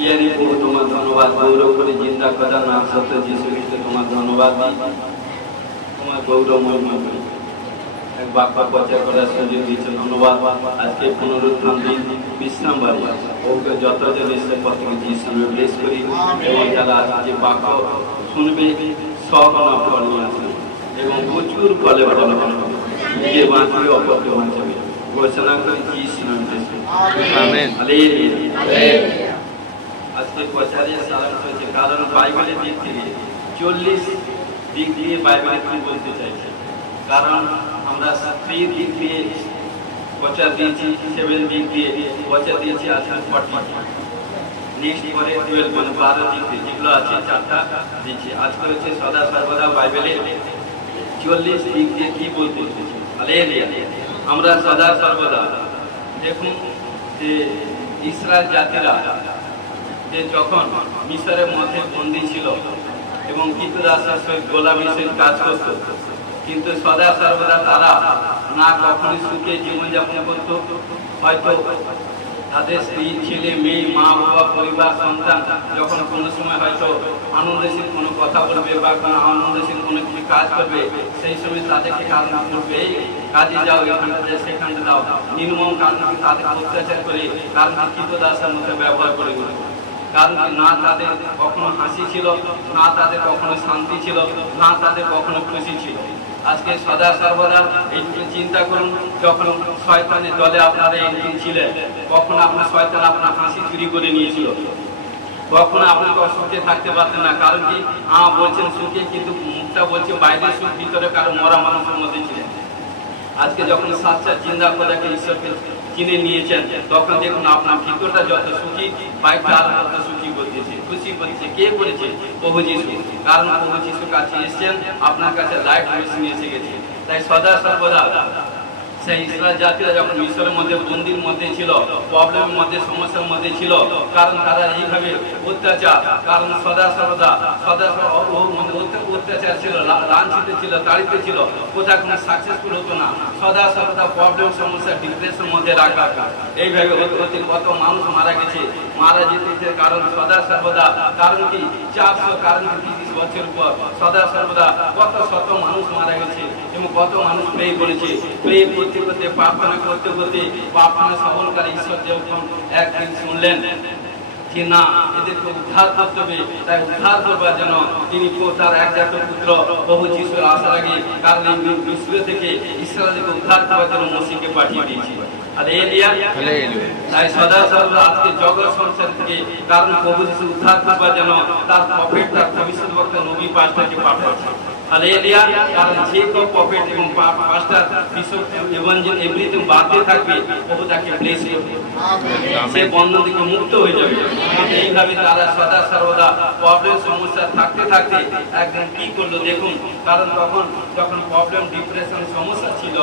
ইয়ারি প্রভু তোমার ধন্যবাদ, গৌরব করে জিন্দা কথা নাম সত্য যিশু খ্রিস্ট তোমার ধন্যবাদ, তোমার গৌরবময় করি। এক বাক্য প্রচার করার সুযোগ দিয়েছে, ধন্যবাদ। আজকে পুনরুত্থান দিন, বিশ্রাম বাড়ি ওকে যতজন ঈশ্বর পথ থেকে যিশু ব্লেস করি এবং যারা আজকে বাক্য শুনবে সব আমার ফল নিয়ে আসবে এবং প্রচুর ফলে ফল হবে, নিজে বাঁচবে অপরকে বাঁচাবে ঘোষণা করি যিশু নামে। আমেন। হালেলুয়া। আজকে প্রচারের সারাংশ হচ্ছে, কারণ বাইবেলের দিক থেকে 40 দিক দিয়ে বাইবেলের কি বলতে চাইছে। কারণ আমরা 3 দিক দিয়ে প্রচার দিয়েছি, 7 দিক দিয়ে প্রচার দিয়েছি, আজকে 40 নেক্সট পরে 12 মানে 12 দিক দিয়ে যেগুলো আছে 4টা দিয়েছি। আজকে হচ্ছে সদা সর্বদা বাইবেলের 40 দিক দিয়ে কি বলতে চাইছে। হালেলুয়া। আমরা সদা সর্বদা দেখুন যে ইসরায়েল জাতিরা যে যখন মিশরের মধ্যে বন্দী ছিল এবং কৃতদাসের সহিত গোলামীর সহিত কাজ করত, কিন্তু সদা সর্বদা তারা না কখনই সুখে জীবনযাপন করত। হয়তো তাদের স্ত্রী, ছেলে, মেয়ে, মা, বাবা, পরিবার, সন্তান যখন কোনো সময় হয়তো আনন্দশীল কোনো কথা বলবে বা কোনো আনন্দশীল কোনো কিছু কাজ করবে, সেই সময় তাদেরকে কারণ করবে, কাজে যাও, এখানটা যাও, সেখানটা যাও, নির্মম কারণ তাদের অত্যাচার করে, কারণ কৃতদাসের মধ্যে ব্যবহার করে। কারণ না তাদের কখনো হাসি ছিল, না তাদের কখনো শান্তি ছিল, না তাদের কখনো খুশি ছিল। আজকে সদা সর্বদা এইটুকু চিন্তা করুন, যখন শয়তানের দলে আপনারা একদিন ছিলেন, কখন আপনার শয়তান আপনার হাসি চুরি করে নিয়েছিল, কখনো আপনাকে অসুখে থাকতে পারতেন না। কারণ কি বলছেন সুখে, কিন্তু মুখটা বলছে বাইরের সুখ, ভিতরে কারো মরা মানুষের মধ্যে ছিলেন। আজকে যখন সাচ্চা জিন্দা খোদাকে ঈশ্বরকে কিনে নিয়েছেন, তখন দেখুন আপনার ভিতরটা যত সুখী, বাইকটা আর তত সুখী করতেছে, খুশি করতেছে। কে করেছে? প্রভু যিশু। কারণ প্রভু যিশু কাছে এসেছেন, আপনার কাছে লাইফ মেশিন এসে গেছে। তাই সদা সর্বদা সেই ইসরায়েল জাতিরা যখন মিশরের মধ্যে বন্দির মধ্যে ছিল, প্রবলেমের মধ্যে, সমস্যার মধ্যে ছিল, কারণ তারা এইভাবে অত্যাচার, কারণ সদা সর্বদা অত্যাচার ছিল, লাঞ্ছিত ছিল, তাড়িত ছিল, কোথাও কোনো সাকসেসফুল হতো না, সদা সর্বদা প্রবলেম, সমস্যা, ডিপ্রেশনের মধ্যে রাখা। এইভাবে হতে কত মানুষ মারা গেছে, মারা যেতে কারণ সদা সর্বদা, কারণ কি 400, কারণ 30 বছর পর সদা সর্বদা কত শত মানুষ মারা গেছে এবং কত মানুষ প্রে করেছে। প্রে করতে করতে, প্রার্থনা করতে করতে, প্রার্থনা সফলকারী ঈশ্বর যখন একদিন শুনলেন যে না, এদেরকে উদ্ধার করতে হবে, তাই উদ্ধার করবার জন্য তিনি তার একজাত পুত্র প্রভু যিশুর আসার আগে, কারণ এই মিশর থেকে ইসরায়েলকে উদ্ধার করবার জন্য মসিহকে পাঠিয়ে দিয়েছে। তাই সদা সর্বদা আজকে জগৎ সংসার থেকে, কারণ প্রভু যিশু উদ্ধার করবার জন্য তার প্রফেট, তার ভবিষ্যৎবক্তা নবী পাস্টারকে পাঠাচ্ছে। হালেলুয়া। কারণ যে কেউ প্রফেট এবং পাস্টার বিশপ ইভাঞ্জেল এভরিথিং বাদে থাকবে, প্রভু তাকে ব্লেস করবে, সে বন্ধন থেকে মুক্ত হয়ে যাবে। এইভাবে তারা সদা সর্বদা প্রবলেম, সমস্যা থাকতে থাকতে একদিন কি করলো দেখুন। কারণ তখন যখন প্রবলেম, ডিপ্রেশন, সমস্যা ছিল,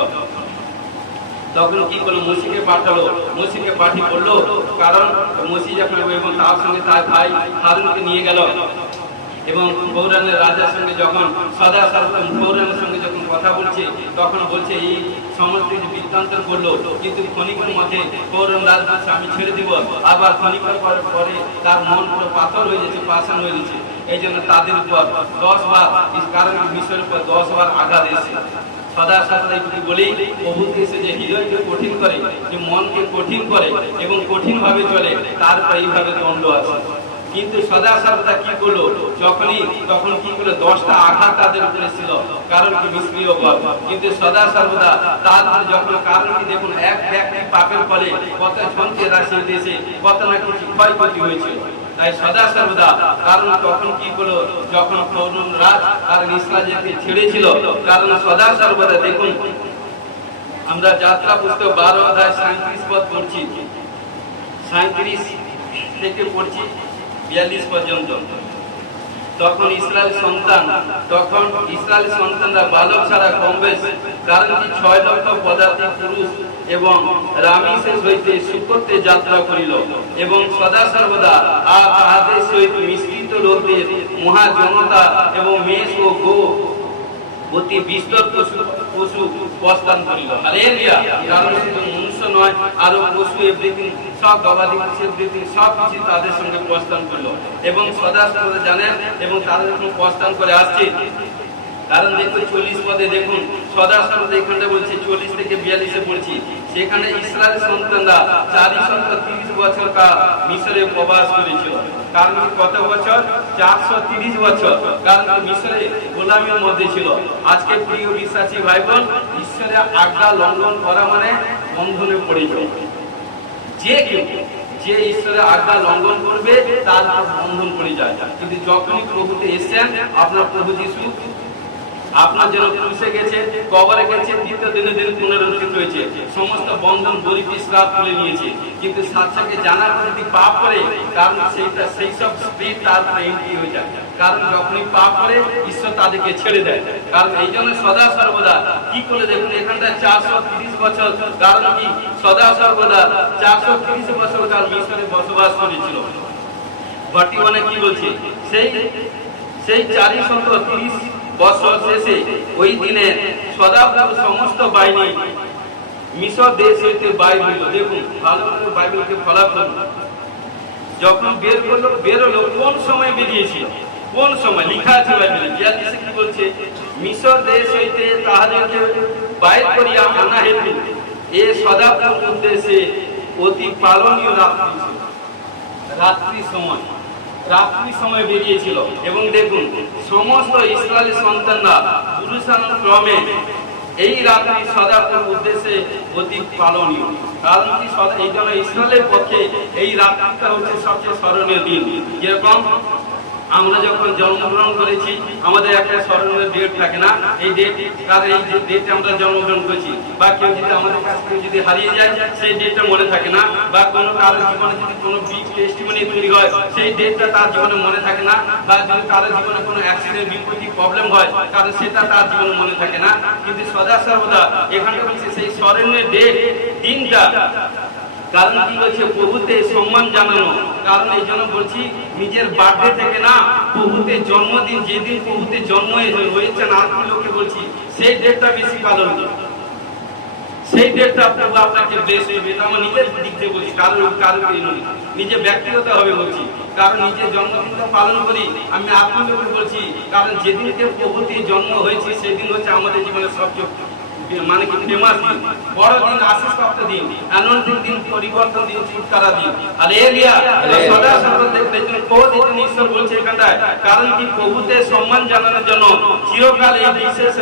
তখন কি করলো? মসিহকে পাঠালো। মসিহকে পাঠিয়ে বললো, কারণ মসিহ যখন এবং তার সঙ্গে তার ভাই হারুনকে নিয়ে গেল এবং ফৌরানের রাজার সঙ্গে যখন সদা সর্বদা ফৌরানের সঙ্গে যখন কথা বলছে, তখন বলছে এই সমস্ত কিছু বৃত্তান্ত করলো, কিন্তু ক্ষণিকের মধ্যে ফৌরান রাজ বলছে আমি ছেড়ে দিব, আবার ক্ষণিকের পরে তার মন পুরো পাথর হয়ে যাচ্ছে, পাষাণ হয়ে যাচ্ছে। এই জন্য তাদের উপর 10 বার, কারণ মিশরের উপর 10 বার আঘাত এসেছে। সদা সর্বদা একটু বলেই প্রভুকে এসে যে হৃদয়কে কঠিন করে, যে মনকে কঠিন করে এবং কঠিন ভাবে চলে, তার এইভাবে দণ্ড আছে। কিন্তু সদা সর্বদা কি করলো? তখন কি করলো? 10টা আঘাত তাদের উপরে ছিল, কারণ কি নিষ্ক্রিয় বল। কিন্তু সদা সর্বদা তার যখন, কারণ কি দেখুন, এক ব্যক্তি পাপের ফলে কত জনকে রাশি দেশে কত না কিছু ক্ষয়ক্ষতি হয়েছিল। তাই সদা সর্বদা, কারণ তখন কি করলো? যখন ফৌরান রাজ আর ইসরায়েলকে ছেড়েছিল, কারণ সদা সর্বদা দেখুন, আমরা যাত্রা পুস্তক 12 অধ্যায় 37 পদ পড়ছি, 37 থেকে পড়ছি 42 পর্যন্ত। তখন ইসরায়েল সন্তানরা বালক ছাড়া কম বেশ, কারণ কি 6 লক্ষ পদার্থী পুরুষ এবং রামিসেস হইতে সুকোতে যাত্রা করিল এবং সদা সর্বদা আর তাহাদের সহিত মিশ্রিত লোকদের মহাজনতা এবং মেষ ও গো অতি বিস্তর পশু পশু প্রস্থান করিল। হালেলুয়া। কারণ শুধু মনুষ্য নয়, আরো পশু এভরিথিং, সব গবাদি পশু এভরিথিং সব কিছু তাদের সঙ্গে প্রস্থান করলো এবং সদা সর্বদা জানেন এবং তারা যখন প্রস্থান করে আসছে, কারণ দেখুন 40 পদে দেখুন সদা সর্বদা এখানটা বলছে 40 থেকে 42-এ পড়ছি, সেখানে ইসরায়েল সন্তানরা 430 বছর মিশরে প্রবাস করেছিল। কারণ কত বছর? 430 বছর। কারণ মিশরে গোলামীর মধ্যে ছিল। আজকে প্রিয় বিশ্বাসী ভাই বোন, ঈশ্বরের আজ্ঞা লঙ্ঘন করা মানে বন্ধনে পড়ে যাবে। যে ঈশ্বরের আজ্ঞা লঙ্ঘন করবে তার বন্ধন পড়ে যায়। কিন্তু যখনই প্রভুতে এসেছেন, আপনার প্রভু যিশু আপনার জন্য ক্রুশে গেছে, কবরে গেছে, দ্বিতীয় দিনে পুনরুত্থিত হয়েছে, সমস্ত বন্ধন দড়ি শ্রাপ তুলে নিয়েছে। কিন্তু সাতটাকে জানার পর যদি পাপ করে, কারণ সেই সব স্পিরিট তার এন্ট্রি হয়ে যায়। কারণ যখনই পাপ করে ঈশ্বর তাদেরকে ছেড়ে দেয়। কারণ এই জন্য সদা সর্বদা কি করে দেখুন এখানটা 430 বছর, কারণ কি সদা সর্বদা 430 বছর কাল মিশরে বসবাস করেছিল। বর্তমানে কি বলছে, সেই 430 বছর শেষে ওই দিনে সদাপ্রভু সমস্ত বাহিনী মিশর দেশ হইতে বাইর হইল। দেখুন ভালো করে বাইবেলকে ফলো করুন। যখন বেরোলো কোন সময় বেরিয়েছিল, কোন সময় লেখা আছে বাইবেলে 42-এ কি বলছে, মিশর দেশ হইতে তাহাদেরকে বাইর করিয়া আনা হেতু এ সদাপ্রভুর উদ্দেশ্যে অতি পালনীয় রাত্রি সময় বেরিয়েছিল। এবং দেখুন সমস্ত ইসরায়েলি সন্তানরা পুরুষানুক্রমে এই রাত্রি সদাপ্রভুর উদ্দেশ্যে অতি পালনীয়। কারণ কি এই জন্য ইসরায়েলের পক্ষে এই রাত্রিটা হচ্ছে সবচেয়ে স্মরণীয় দিন। যেরকম আমরা যখন জন্মগ্রহণ করেছি আমাদের একটা স্মরণীয় ডেট থাকে না, এই ডেট, কারণ এই যে ডেটে আমরা জন্মগ্রহণ করেছি, বা কেউ যদি আমাদের কাছ থেকে যদি হারিয়ে যায় সেই ডেটটা মনে থাকে না, বা কোনো কারোর জীবনে যদি কোনো বিগ টেস্টিমনি তৈরি হয় সেই ডেটটা তার জীবনে মনে থাকে না, বা যদি কারোর জীবনে কোনো অ্যাক্সিডেন্ট বিপত্তি প্রবলেম হয় কারণ সেটা তার জীবনে মনে থাকে না। কিন্তু সদা সর্বদা এখানে বলছে সেই স্মরণীয় ডেট দিনটা, কারণ কি হচ্ছে প্রভুতে সম্মান জানানো। কারণ এই জন্য বলছি নিজের বার্থডে থেকে না, প্রভুতে জন্মদিন, যেদিন প্রভুতে জন্ম হয়েছে না আত্মীয় লোকে বলছি সেই ডেটটা বেশি পালন করুন, সেই ডেটটা প্রভু আপনাকে ব্লেস করবে। এটা আমার নিজের দিক দিয়ে বলছি, নিজে ব্যক্তিগত ভাবে বলছি। কারণ নিজের জন্মদিনটা পালন করি আমি আত্মীয় লোকে বলছি, কারণ যেদিনকে প্রভুতে জন্ম হয়েছে সেদিন হচ্ছে আমাদের জীবনের সবচেয়ে মানে কি ফেমাস দিন, বড় দিন, আশীষপ্রাপ্ত দিন, আনন্দের দিন, পরিবর্তন দিন, ছুটকারা দিন। হালেলুয়া। সদা সর্বদা দেখবেন ঈশ্বর বলছে এখানটায়, কারণ কি প্রভুতে সম্মান জানানোর জন্য চিরকাল এই বিশেষ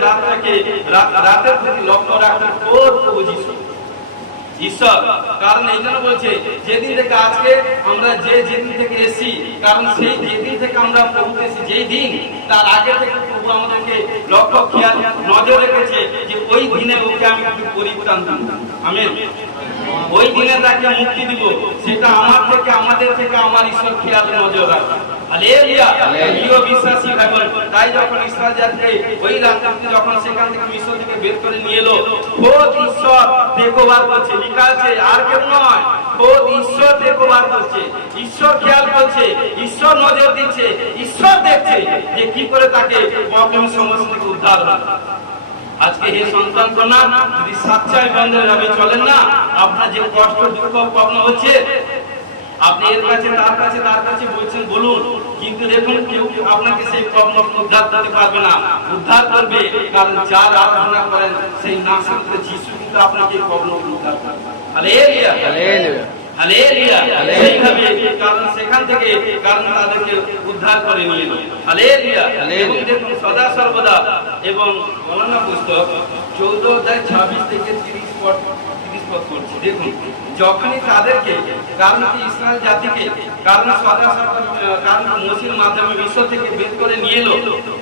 রাতের প্রতি লক্ষ্য রাখবেন প্রভু যিশু ঈশ্বর। কারণ এই জন্য বলছে যেদিন থেকে আজকে আমরা যেদিন থেকে এসেছি, কারণ সেই যেদিন থেকে আমরা প্রভুতে এসেছি, যেই দিন তার আগে থেকে প্রভু আমাদেরকে লক্ষ্য খেয়াল নজর রেখেছে যে ওই দিনে ওকে আমি একটু পরিত্রাণ দিব। আমেন। ওই দিনে তাকে মুক্তি দিব, সেটা আমার থেকে, আমাদের থেকে আমার ঈশ্বর খেয়াল নজর রাখে। হালেলুয়া। প্রিয় বিশ্বাসী ভাই বোন, তাই যখন ইসরায়েল জাতিকে ওই রাত্রিতে যখন সেখান থেকে মিশর থেকে বের করে নিয়ে এলো, খোদ ঈশ্বর দেখভাল করছে। লেখা আছে আর কেউ নয়, খোদ ঈশ্বর দেখভাল করছে, ঈশ্বর খেয়াল করছে, ঈশ্বর নজর দিচ্ছে, ঈশ্বর দেখছে যে কি করে তাকে প্রবলেম সমস্যা থেকে উদ্ধার হবে। আজকে হে সন্তান কন্যা, যদি সচ্চাই বন্ধের ভাবে চলেন না, আপনার যে কষ্ট দুঃখ প্রবলেম হচ্ছে আপনি এর কাছে তার কাছে বলছেন বলুন, কিন্তু দেখুন কেউ আপনাকে সেই প্রবলেম উদ্ধার করতে পারবে না। উদ্ধার করবে কারণ যার আরাধনা করেন সেই নাসরত যিশু কিন্তু আপনাকে প্রবলেম উদ্ধার করবে। Hallelujah, hallelujah, hallelujah. সেইভাবে কারণ সেখান থেকে কারণ তাদেরকে উদ্ধার করে নিয়ে এলো। হালেলুয়া। এবং দেখুন সদা সর্বদা এবং গণনা পুস্তক 14:26 থেকে 30 পদ করছি। দেখুন যখনই তাদেরকে, কারণ কি ইসরায়েল জাতিকে কারণ সদা সর্বদা কারণ মসির মাধ্যমে মিশর থেকে বের করে নিয়ে এলো,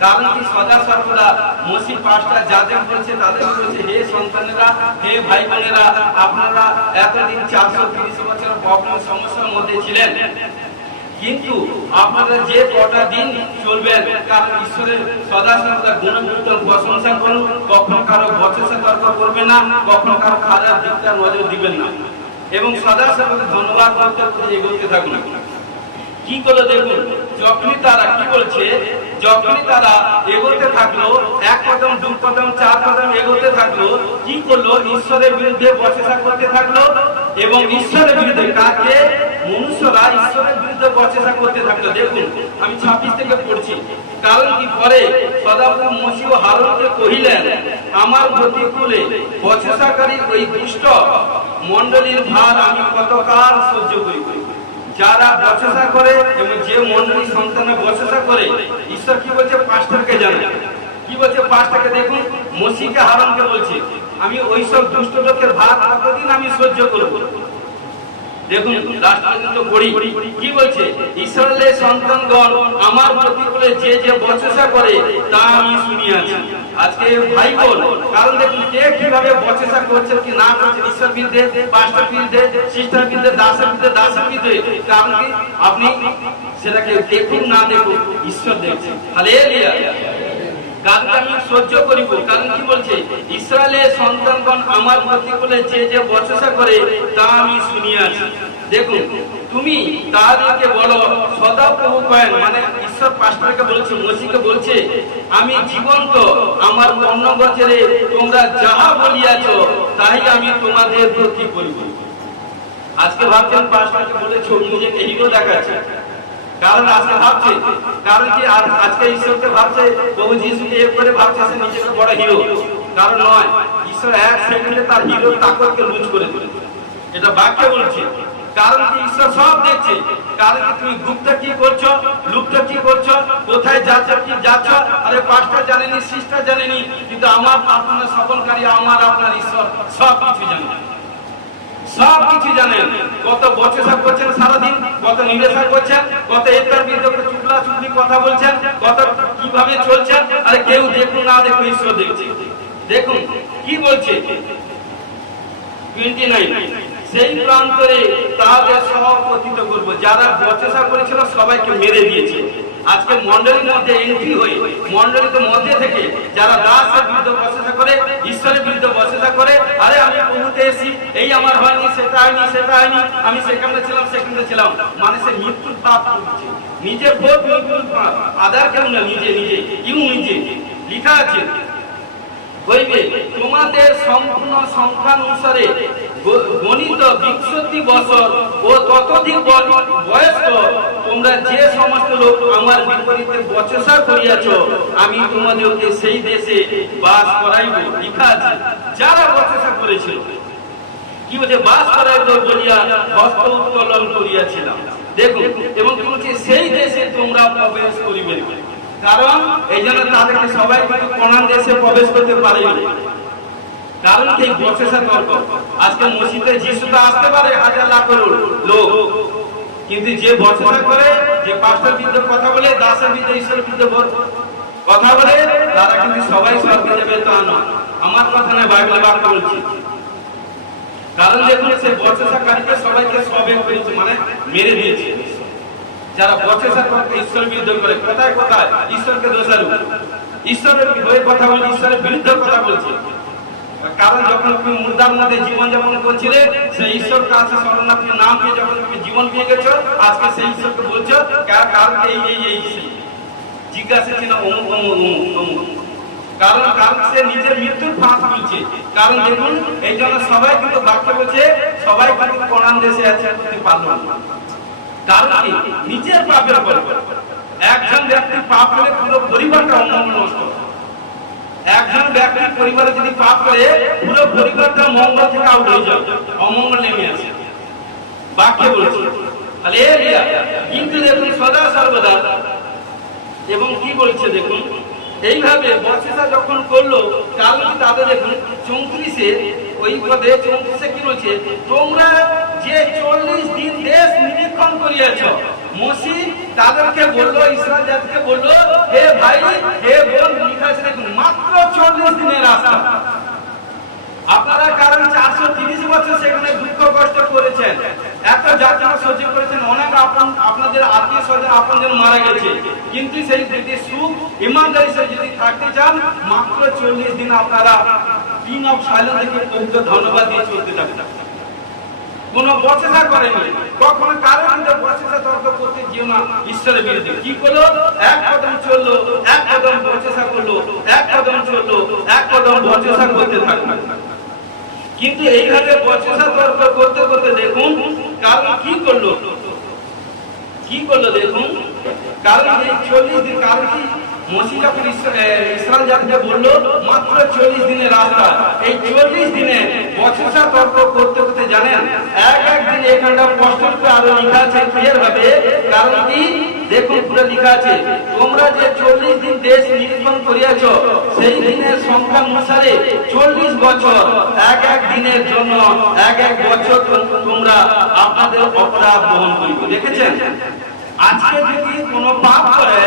কারণ কি সদা সর্বদা মসি পাঁচটা যাদের বলছে তাদের বলছে হে সন্তানেরা, হে ভাই বোনেরা, আপনারা এতদিন 430 বছর প্রবলেম সমস্যার মধ্যে ছিলেন, কিন্তু আপনারা যে কটা দিন চলবেন কারণ ঈশ্বরের সদা সর্বদা গুণকীর্তন প্রশংসা করুন, কখনো কারো বচসা তর্ক করবেন না, কখনো কারো খারাপ দিকটা নজর দিবেন না, এবং সদা সর্বদা ধন্যবাদ করতে এগোতে থাকুন। কি করে দেখুন যখনই তারা কি বলছে, যখনই তারা এগোতে থাকলো, এক কদম দু কদম চার কদম এগোতে থাকলো, কি করলো, ঈশ্বরের বিরুদ্ধে বচসা করতে থাকলো এবং ঈশ্বরের বিরুদ্ধে, কাকে, মনুষ্যরা ঈশ্বরের বিরুদ্ধে বচসা করতে থাকলো। দেখুন আমি 26 থেকে পড়ছি। কারণ কি পরে সদাপ্রভু মসীহ হারুনকে কহিলেন, আমার প্রতিকূলে বচসাকারী ওই দুষ্ট মণ্ডলীর ভার আমি কতকাল সহ্য করিব। যারা বচসা করে এবং যে মণ্ডলী সন্তানের বচসা করে, ঈশ্বর কি বলছে, পাঁচটাকে জানে, কি বলছে পাঁচটাকে। দেখুন মসীহকে হারুনকে বলছে, আমি ওইসব দুষ্ট লোকের ভার কতদিন আমি সহ্য করব। দেখুন রাষ্ট্রদূত পড়ি কি বলছে, ইসরায়েলের সন্তানগণ আমার প্রতিকূলে যে যে বচসা করে তা আমি শুনিয়াছি। আজকে ভাই বোন, কারণ দেখুন কে কিভাবে বচসা করছে কি না করছে, ঈশ্বর বিরুদ্ধে, পাস্টার বিরুদ্ধে, সিস্টার বিরুদ্ধে, দাসের বিরুদ্ধে, দাসের বিরুদ্ধে, কারণ কি আপনি সেটাকে দেখুন না দেখুন, ঈশ্বর দেখছেন। হালেলুয়া। কারণ আমি সহ্য করিব, কারণ কি বলছে, ইসরায়েলের সন্তানগণ আমার প্রতিকূলে যে যে বচসা করে তা আমি শুনিয়াছি। দেখুন তুমি তাদেরকে বলো, সদাপ্রভু কয়েন, মানে ঈশ্বর পাস্টারকে বলছে, মসীহকে বলছে, আমি জীবন্ত, আমার অন্য বছরে তোমরা যাহা বলিয়াছ তাই আমি তোমাদের প্রতি করিব। আজকে ভাবছেন পাস্টারকে বলেছো, নিজেকে হিরো দেখাচ্ছে, কারণ আজকে ভাবছে, কারণ কি আজকে ঈশ্বরকে ভাবছে, প্রভু যিশুকে এক করে ভাবছে সে নিজেকে বড় হিরো, কারণ নয়, ঈশ্বর এক সেকেন্ডে তার হিরোর তাকতকে লুজ করে দিল, এটা বাক্যে বলছে। কারণ কি ঈশ্বর সব দেখছে, কারণ কি তুমি গুপ্ত কি করছো, লুপ্ত কি করছো, কোথায় যাচ্ছ কি যাচ্ছ, আরে পাস্টার জানেনি, সিস্টার জানেনি, কিন্তু আমার আপনার স্বপনকারী, আমার আপনার ঈশ্বর সব কিছু জানে, সব কিছু জানেন। কত বচসা করছেন সারাদিন, কত নিবেশা করছেন, কত এটার বিরুদ্ধে চুগলা চুগলি কথা বলছেন, কত কিভাবে চলছেন, আরে কেউ দেখুন না দেখুন, ঈশ্বর দেখছে। দেখুন কি বলছে 29, সেই প্রান্তরে তাদের সব পতিত করব, যারা বচসা করেছিল সবাইকে মেরে দিয়েছে। আজকে মণ্ডলীর মধ্যে এন্ট্রি হয়ে, মণ্ডলীর মধ্যে থেকে যারা দাসের বিরুদ্ধে বচসা করে, ঈশ্বরের বিরুদ্ধে বচসা করে, আরে আমি প্রভুতে এসেছি, এই আমার হয়নি, সেটা হয়নি, সেটা হয়নি, আমি সেখানে ছিলাম, সেখানে ছিলাম, মানে সে মৃত্যুর পাপ করছে, নিজের ভোট মৃত্যুর পাপ, আদার কেন না, নিজে নিজে নিজে লিখা আছে, হইবে তোমাদের সম্পূর্ণ সংখ্যানুসারে গণিত 61 বছর ও ততোধিক বয়স্ক তোমরা যে সমস্ত লোক আমার বিপরীতে বচসা করিয়াছ, আমি তোমাদেরকে সেই দেশে বাস করাইব। লিখা আছে যারা বচসা করেছিল, কি বলছে, বাস করাইব বলিয়া হস্ত উত্তোলন করিয়াছিলাম। দেখুন এবং বলছে সেই দেশে তোমরা প্রবেশ করিবে, কারণ এই জন্য তাদেরকে সবাই কোরআন দেশে প্রবেশ করতে পারে, কারণ এই বচসা তর্ক। আজকে মসজিদে যিশু তো আসতে পারে হাজার লাখ লোক, কিন্তু যে বচসা করে, যে পাস্টার বিরুদ্ধে কথা বলে, দাসের বিরুদ্ধে, ঈশ্বরের বিরুদ্ধে কথা বলে, তারা কিন্তু সবাই স্বর্গে যাবে তা নয়। আমার কথা নয়, বাইবেল বাক্য বলছি। কারণ দেখুন সেই বচসাকারীকে সবাইকে সবে করেছে, মানে মেরে দিয়েছে। যারা বচসা করে, ঈশ্বরের বিরুদ্ধে করে, কোথায় কোথায় ঈশ্বরকে দোষারোপ, ঈশ্বরের হয়ে কথা বলে, ঈশ্বরের বিরুদ্ধে কথা বলছে। কারণ যখন তুমি মুর্দার মধ্যে জীবন যাপন করছিলে, সেই ঈশ্বর কাছে শরণার্থীর নাম দিয়ে যখন তুমি জীবন পেয়ে গেছো, আজকে সেই ঈশ্বরকে বলছো, কারণ এই জিজ্ঞাসা ছিল অমুক অমুক অমুক অমুক, কারণ সে নিজের মৃত্যুর ফাঁস বলছে। কারণ দেখুন এই জন্য সবাই কিন্তু বাক্য বলছে, সবাই কিন্তু কোরআন দেশে আছে, পারল না। কারণ কি নিজের পাপের ফলে একজন ব্যক্তি পাপ করে পুরো পরিবারটা অমঙ্গল নষ্ট। একজন ব্যক্তির পরিবারে যদি পাপ করে, পুরো পরিবারটা মঙ্গল থেকে আউট হয়ে যাবে, অমঙ্গল নেমে আসে, বাক্যে বলছে। হালেলুয়া। কিন্তু দেখুন সদা সর্বদা, এবং কি বলছে দেখুন, এইভাবে বচসা যখন করলো, কারণ তাদের দেখুন 34-এ, ওই পদে 34-এ কি বলছে, তোমরা যে 40 দিন দেশ নিরীক্ষণ করিয়াছ। মসীহ তাদেরকে বললো, ইসরায়েল জাতিকে বললো, হে ভাই, হে বোন, লিখা আছে দেখুন, মাত্র 40 দিনের রাস্তা। আপনারা কারণ 430 বছর সেখানে দুঃখ কষ্ট করেছেন, এত যাতনা সহ্য করেছেন, অনেক আপনাদের আত্মীয় স্বজন আপনাদের মারা গেছে, কিন্তু সেই যদি সুখ ইমানদারি সে যদি থাকতে চান, মাত্র 40 দিন আপনারা কিং অফ সাইলেন্স থেকে পবিত্র ধন্যবাদ দিয়ে চলতে থাকবেন। কোনো বচসা করেনি, কখনো কারো বিরুদ্ধে বচসা তর্ক করতে যেও না ঈশ্বরের বিরুদ্ধে। কি করলো? এক কদম চললো, এক কদম বচসা করলো, এক কদম চললো, এক কদম বচসা করতে থাকলো। কিন্তু এইভাবে বচসা তর্ক করতে করতে দেখুন কারণ কি করলো, কি করলো দেখুন। কারণ এই 40 দিন, কারণ কি মসি যখন ইসরায়েল জাতিকে বললো মাত্র 40 দিনের রাস্তা, এই 40 দিনে বচসা তর্ক করতে করতে জানেন এক এক দিন এখানটা কষ্ট করে আরো লেখা আছে ক্লিয়ার ভাবে। কারণ কি দেখুন পুরো লেখা আছে, তোমরা যে 40 দিন দেশ নিরীক্ষণ করিয়াছ সেই দিনের সংখ্যা অনুসারে 40 বছর এক এক দিনের জন্য এক এক বছর তোমরা আপনাদের অপরাধ বহন করিবে। দেখেছেন আজকে যদি কোনো পাপ করে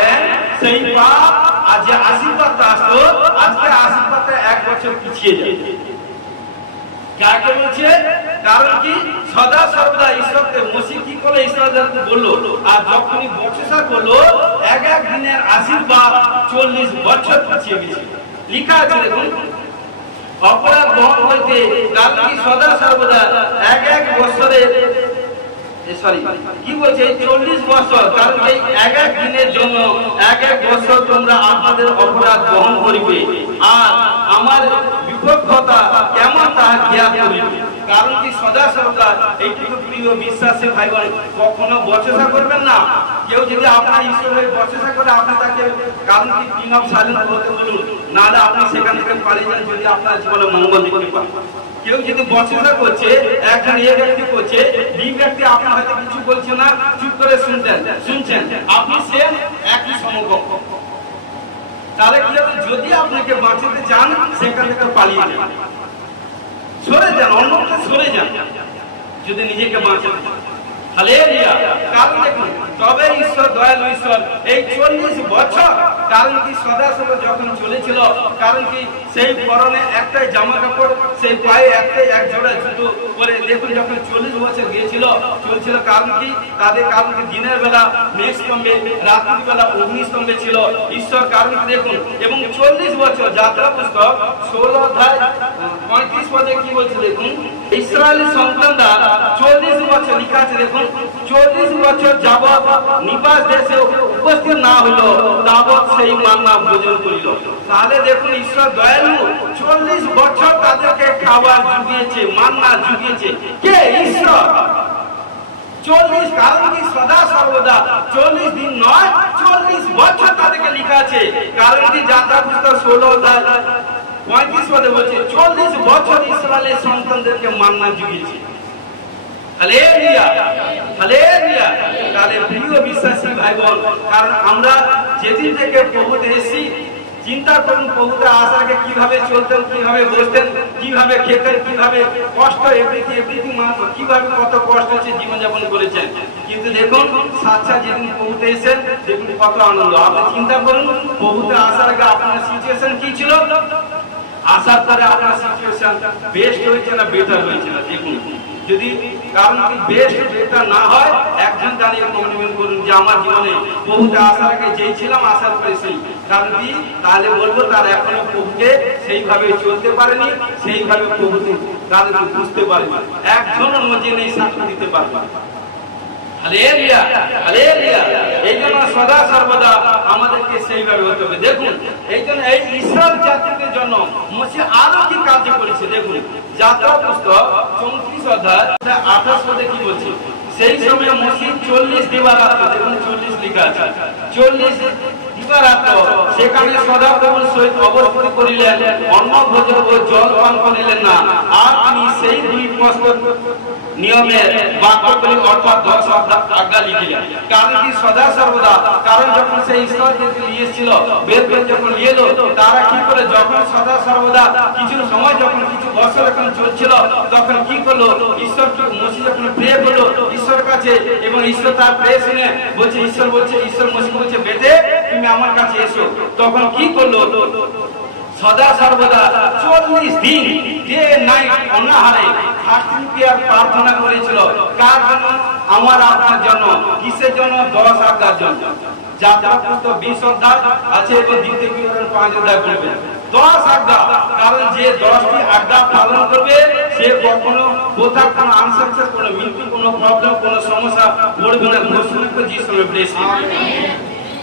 সেই পাপ আজ আশীর্বাদ আসতো, আজকে আশীর্বাদটা এক বছর পিছিয়ে যায়। কাকে বলছে? কারণ কি সদা সর্বদা ঈশ্বরকে মসি কি করে ইসরায়েলকে বললো, আর যখনই বচসা করলো এক এক দিনের আশীর্বাদ 40 বছর পিছিয়ে গেছে। লেখা আছে দেখুন অপরাধ বহন করতে, কারণ কি সদা সর্বদা এক এক বছরের কি বলছে 40 বছর, কারণ এই এক এক দিনের জন্য এক এক বছর তোমরা আপনাদের অপরাধ বহন করিবে আর আমার বিপক্ষতা কেমন তাহা জ্ঞান করিবে। কারণ কি সদা সর্বদা এইটুকু প্রিয় বিশ্বাসী ভাই বোন কখনো বচসা করবেন না। কেউ যদি আপনার ঈশ্বরের বচসা করে আপনি তাকে কারণ কি কিং অফ সাইলেন্স বলতে বলুন, নাহলে আপনি সেখান থেকে পালিয়ে যান যদি আপনার জীবনে মঙ্গল দেখতে পান। কেউ যদি বচসা করছে, একজন এ ব্যক্তি করছে, বি ব্যক্তি আপনার হয়তো কিছু বলছে না, চুপ করে শুনছেন, আপনি সেম একই সমকক্ষ। তাহলে কি হবে? যদি আপনাকে বাঁচাতে চান সেখান থেকে পালিয়ে যান, সরে যান, অন্যকে সরে যান যদি নিজেকে বাঁচাতে চান। হালেলুয়া। কারণ দেখুন তবে ঈশ্বর দয়ালু ঈশ্বর এই 40 বছর কারণ কি সদা সর্বদা যখন চলেছিল, কারণ কি সেই পরনে একটাই জামা কাপড়, সেই পায়ে একটাই এক জোড়া জুতো পরে দেখুন যখন 40 বছর গিয়েছিল চলছিল, কারণ কি তাদের কারণ কি দিনের বেলা মেঘস্তম্ভে, রাত্রির বেলা অগ্নিস্তম্ভে ছিল ঈশ্বর। কারণ কি দেখুন এবং 40 বছর যাত্রা পুস্তক 16 অধ্যায় 35 পদে কি বলছে দেখুন, ইসরায়েলি সন্তানরা 40 বছর লেখা আছে দেখুন 40 বছর যাবৎ নিবাস দেশে উপস্থিত না হলো তাবৎ সেই মান্না ভোজন করিল। তাহলে দেখুন ঈশ্বর দয়ালু 40 বছর তাদেরকে খাবার জুগিয়েছে, মান্না জুগিয়েছে কে? ঈশ্বর। 40 কারণ কি সদা সর্বদা 40 দিন নয় 40 বছর তাদেরকে লেখা আছে। কারণ কি যাত্রা পুস্তক 16 অধ্যায় 35 পদে বলছে 40 বছর ইসরায়েলের সন্তানদেরকে মান্না জুগিয়েছে। Hallelujah, hallelujah. তাহলে প্রিয় বিশ্বাসী ভাই বোন, কারণ আমরা যেদিন থেকে প্রভুতে এসেছি চিন্তা করুন প্রভুতে আসার আগে কিভাবে চলতেন, কিভাবে বসতেন, কিভাবে খেতেন, কিভাবে কষ্ট এভরিথিং কিভাবে কত কষ্ট হচ্ছে জীবনযাপন করেছেন। কিন্তু দেখুন সাচ্চা যেদিন প্রভুতে এসেছেন দেখুন কত আনন্দ। আপনি চিন্তা করুন প্রভুতে আসার আগে আপনার সিচুয়েশন কি ছিল, আসার পরে আপনার সিচুয়েশন বেস্ট হয়েছে না বেটার হয়েছে না। দেখুন যদি কারণ কি বেস্ট বেটার না হয় একজন দাঁড়িয়ে কমিটমেন্ট করুন যে আমার জীবনে প্রভুতে আসার আগে যেই ছিলাম আসার পরে সেই, কারণ কি তাহলে বলবো তার এখনো প্রভুকে সেইভাবে চলতে পারেনি, সেইভাবে প্রভুকে তাদের বুঝতে পারেনি। একজন মধ্যে নেই সাক্ষ্য দিতে পারবে। Hallelujah, hallelujah. এই জন্য সদা সর্বদা আমাদেরকে সেইভাবে হতে হবে। দেখুন এই জন্য এই ইসরায়েল জাতির জন্য মসি আরো কি কার্য করেছে দেখুন যাত্রা পুস্তক 34 অধ্যায় 28 পদে কি বলছে, সেই সময় মসি 40 দিবারাত্র, দেখুন 40 লেখা আছে, 40 দিবারাত্র সেখানে সদাপ্রভুর সহিত অবস্থান করিলেন, অন্ন ভোজন ও জল পান করিলেন না। আর তিনি সেই দুই পুস্তক নিয়মের বাক্যগুলি অর্থাৎ 10 আজ্ঞা লিখিলেন। কারণ কি সদা সর্বদা, কারণ যখন সেই ঈশ্বর নিয়েছিল বেদ যখন নিয়ে এলো তারা কি করে যখন সদা সর্বদা কিছু সময় যখন কিছু বছর এখন চলছিল তখন কি করলো ঈশ্বর মসি যখন প্রে করলো ঈশ্বর কাছে এবং ঈশ্বর তার প্রে শুনে বলছে, ঈশ্বর বলছে, ঈশ্বর মসি বলছে বেটে তুমি আমার কাছে এসো। তখন কি করলো সদা সর্বদা 40 দিন ডে নাইট অনাহারে ফাস্টিং পিয়ার প্রার্থনা করেছিল। কার জন্য? আমার আপনার জন্য। কিসের জন্য? 10 আজ্ঞার জন্য। যাত্রা পুস্তক 20 অধ্যায় আছে এবং দ্বিতীয় বিবরণ 5 অধ্যায় পড়বেন। 10 আজ্ঞা, কারণ যে 10টি আজ্ঞা পালন করবে সে কখনো কোথাও কোনো আনসাকসেস, কোনো মৃত্যু, কোনো প্রবলেম, কোনো সমস্যা পড়বে না। ঘোষণা করে যিশুর ব্লেসিং।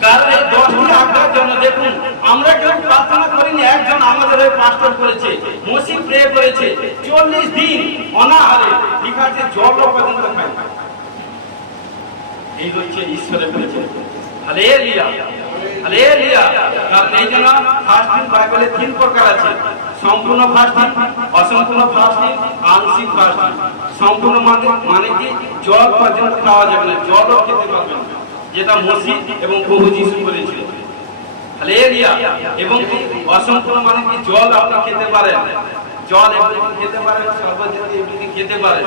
কারণ এই 10টি আজ্ঞার জন্য দেখুন আমরা কেউ প্রার্থনা করিনি, একজন আমাদের হয়ে পাস্টর করেছে, মসি প্রে করেছে 40 দিন অনাহারে, ঠিক আছে, জল পর্যন্ত খায়। এই হচ্ছে ঈশ্বরের পরিচয়। Hallelujah, hallelujah. কারণ এই জন্য ফাস্টিং বাইবেলে 3 প্রকার আছে: সম্পূর্ণ ফাস্টিং, অসম্পূর্ণ ফাস্টিং, আংশিক ফাস্টিং। সম্পূর্ণ মানে কি জল পর্যন্ত খাওয়া যাবে না, জলও খেতে পারবে না, যেটা মসি এবং প্রভু যিশু করেছিল। হালেলুয়া। এবং কি অসম্পূর্ণ মানে কি জল আপনি খেতে পারেন, জল একটু খেতে পারেন, শরবত জাতীয় একটু খেতে পারেন।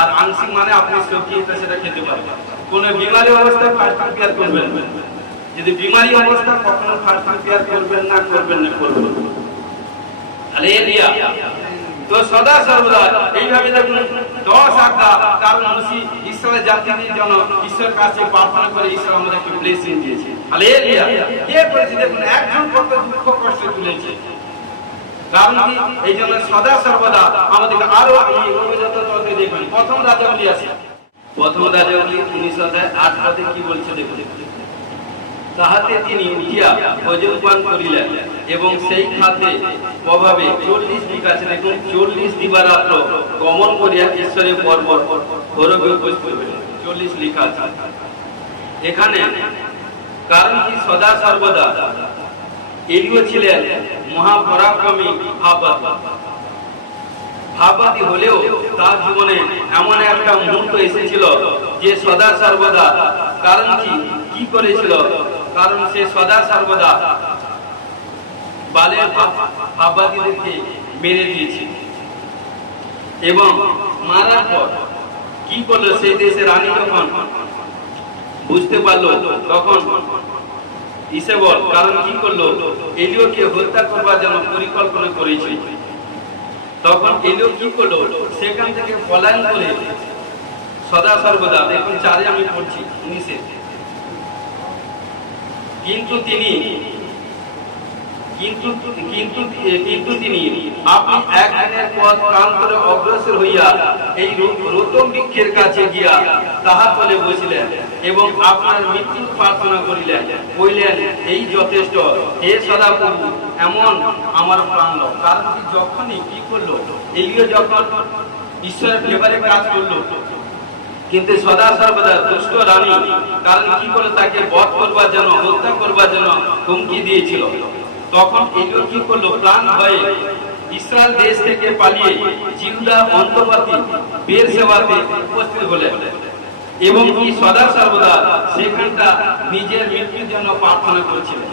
আর আংশিক মানে আপনি সবজি এটা সেটা খেতে পারেন। কোন বিমারি অবস্থায় ফাস্টিং পেয়ার করবেন না। যদি বিমারি অবস্থা কখনো ফাস্টিং পেয়ার করবেন না, করবেন না, করবেন। হালেলুয়া। তো সদা সর্বদা এইভাবে দেখুন 10 আজ্ঞা, কারণ মসি ঈশ্বরের জাতিদের জন্য ঈশ্বরের কাছে প্রার্থনা করে ঈশ্বর আমাদেরকে ব্লেসিং দিয়েছে। হালেলুয়া। কে করেছে দেখুন, একজন কত দুঃখ কষ্ট তুলেছে। কারণ কি এই জন্য সদা সর্বদা আমাদেরকে আরো দেখবেন। প্রথম রাজাবলী আছে, প্রথম রাজাবলী 19 অধ্যায় 8 পদে কি বলছে দেখুন। তাহাতে তিনি উঠিয়া ভোজন পান করিলেন এবং সেই খাদ্যে প্রভাবে 40 দিন আছে দেখুন, 40 দিবারাত্র গমন করিয়া ঈশ্বরের পর্বত হরবে উপস্থিত হইলেন। 40 লেখা আছে এখানে। কারণ কি সদা সর্বদা এলিও ছিলেন মহাপরাক্রমী ভাববাদী হলেও তার জীবনে এমন একটা মুহূর্ত এসেছিল যে সদা সর্বদা, কারণ কি করেছিল, কারণ সে সদা সর্বদা বালের ভাববাদীদেরকে মেরে দিয়েছে। এবং মারার পর কি করলো, সেই দেশের রানী যখন বুঝতে পারলো তখন ইসেবল, কারণ কি করলো, এলিওকে হত্যা করবার জন্য পরিকল্পনা করেছে। তখন এলিও কি করলো, সেখান থেকে পলায়ন করে সদা সর্বদা দেখুন 4 আমি পড়ছি 19। কিন্তু তিনি আপনি একদিনের পথ প্রান্তরে অগ্রসর হইয়া এই রতম বৃক্ষের কাছে গিয়া তাহার তলে বসিলেন এবং আপনার মৃত্যুর প্রার্থনা করিলেন, কইলেন এই যথেষ্ট, হে সদাপ্রভু, এমন আমার প্রাণ লও। কারণ যখনই কি করলো, এলিও যখন ঈশ্বরের ফেভারে কাজ করলো, কিন্তু সদা সর্বদা দুষ্ট রানী, কারণ কি করে তাকে বধ করবার জন্য, হত্যা করবার জন্য হুমকি দিয়েছিল। তখন এলিও কি করলো, প্রাণ ভয়ে ইসরায়েল দেশ থেকে পালিয়ে জিহুদা অন্তর্বর্তী বেরশেবাতে উপস্থিত হলেন এবং কি সদা সর্বদা সেখানটা নিজের মৃত্যুর জন্য প্রার্থনা করছিলেন।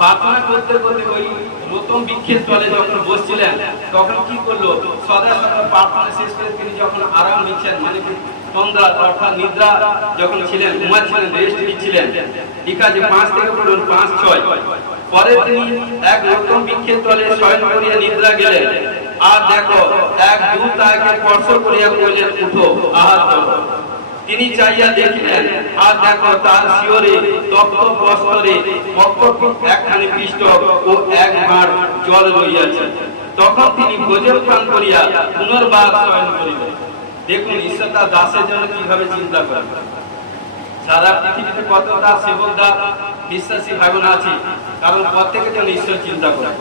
প্রার্থনা করতে করতে ওই রতম বৃক্ষের তলে যখন বসছিলেন, তখন কি করলো, সদা সর্বদা প্রার্থনা শেষ করে তিনি যখন আরাম নিচ্ছেন, মানে তন্দ্রা অর্থাৎ নিদ্রা যখন ছিলেন, ঘুমাচ্ছিলেন, রেস্ট নিচ্ছিলেন, ঠিক আছে, 5 থেকে পড়ুন 5-6। পরে তিনি এক রতম বৃক্ষের তলে শয়ন করিয়া নিদ্রা গেলেন, আর দেখো এক দূত তাকে স্পর্শ করিয়া কইলেন, উঠো, আহার করো। তিনি চাইয়া দেখিলেন, আর দেখো তার শিয়রে তপ্ত বস্ত্রে একখানি পৃষ্ঠ ও এক ভাঁড় জল লইয়াছে। তখন তিনি ভোজন পান করিয়া পুনর্বার শয়ন করিলেন। দেখুন ঈশ্বর তার দাসের জন্য কিভাবে চিন্তা করেন। সারা পৃথিবীতে কতটা সেবক দাস বিশ্বাসী ভাই বোন আছে, কারণ প্রত্যেকের জন্য ঈশ্বর চিন্তা করে।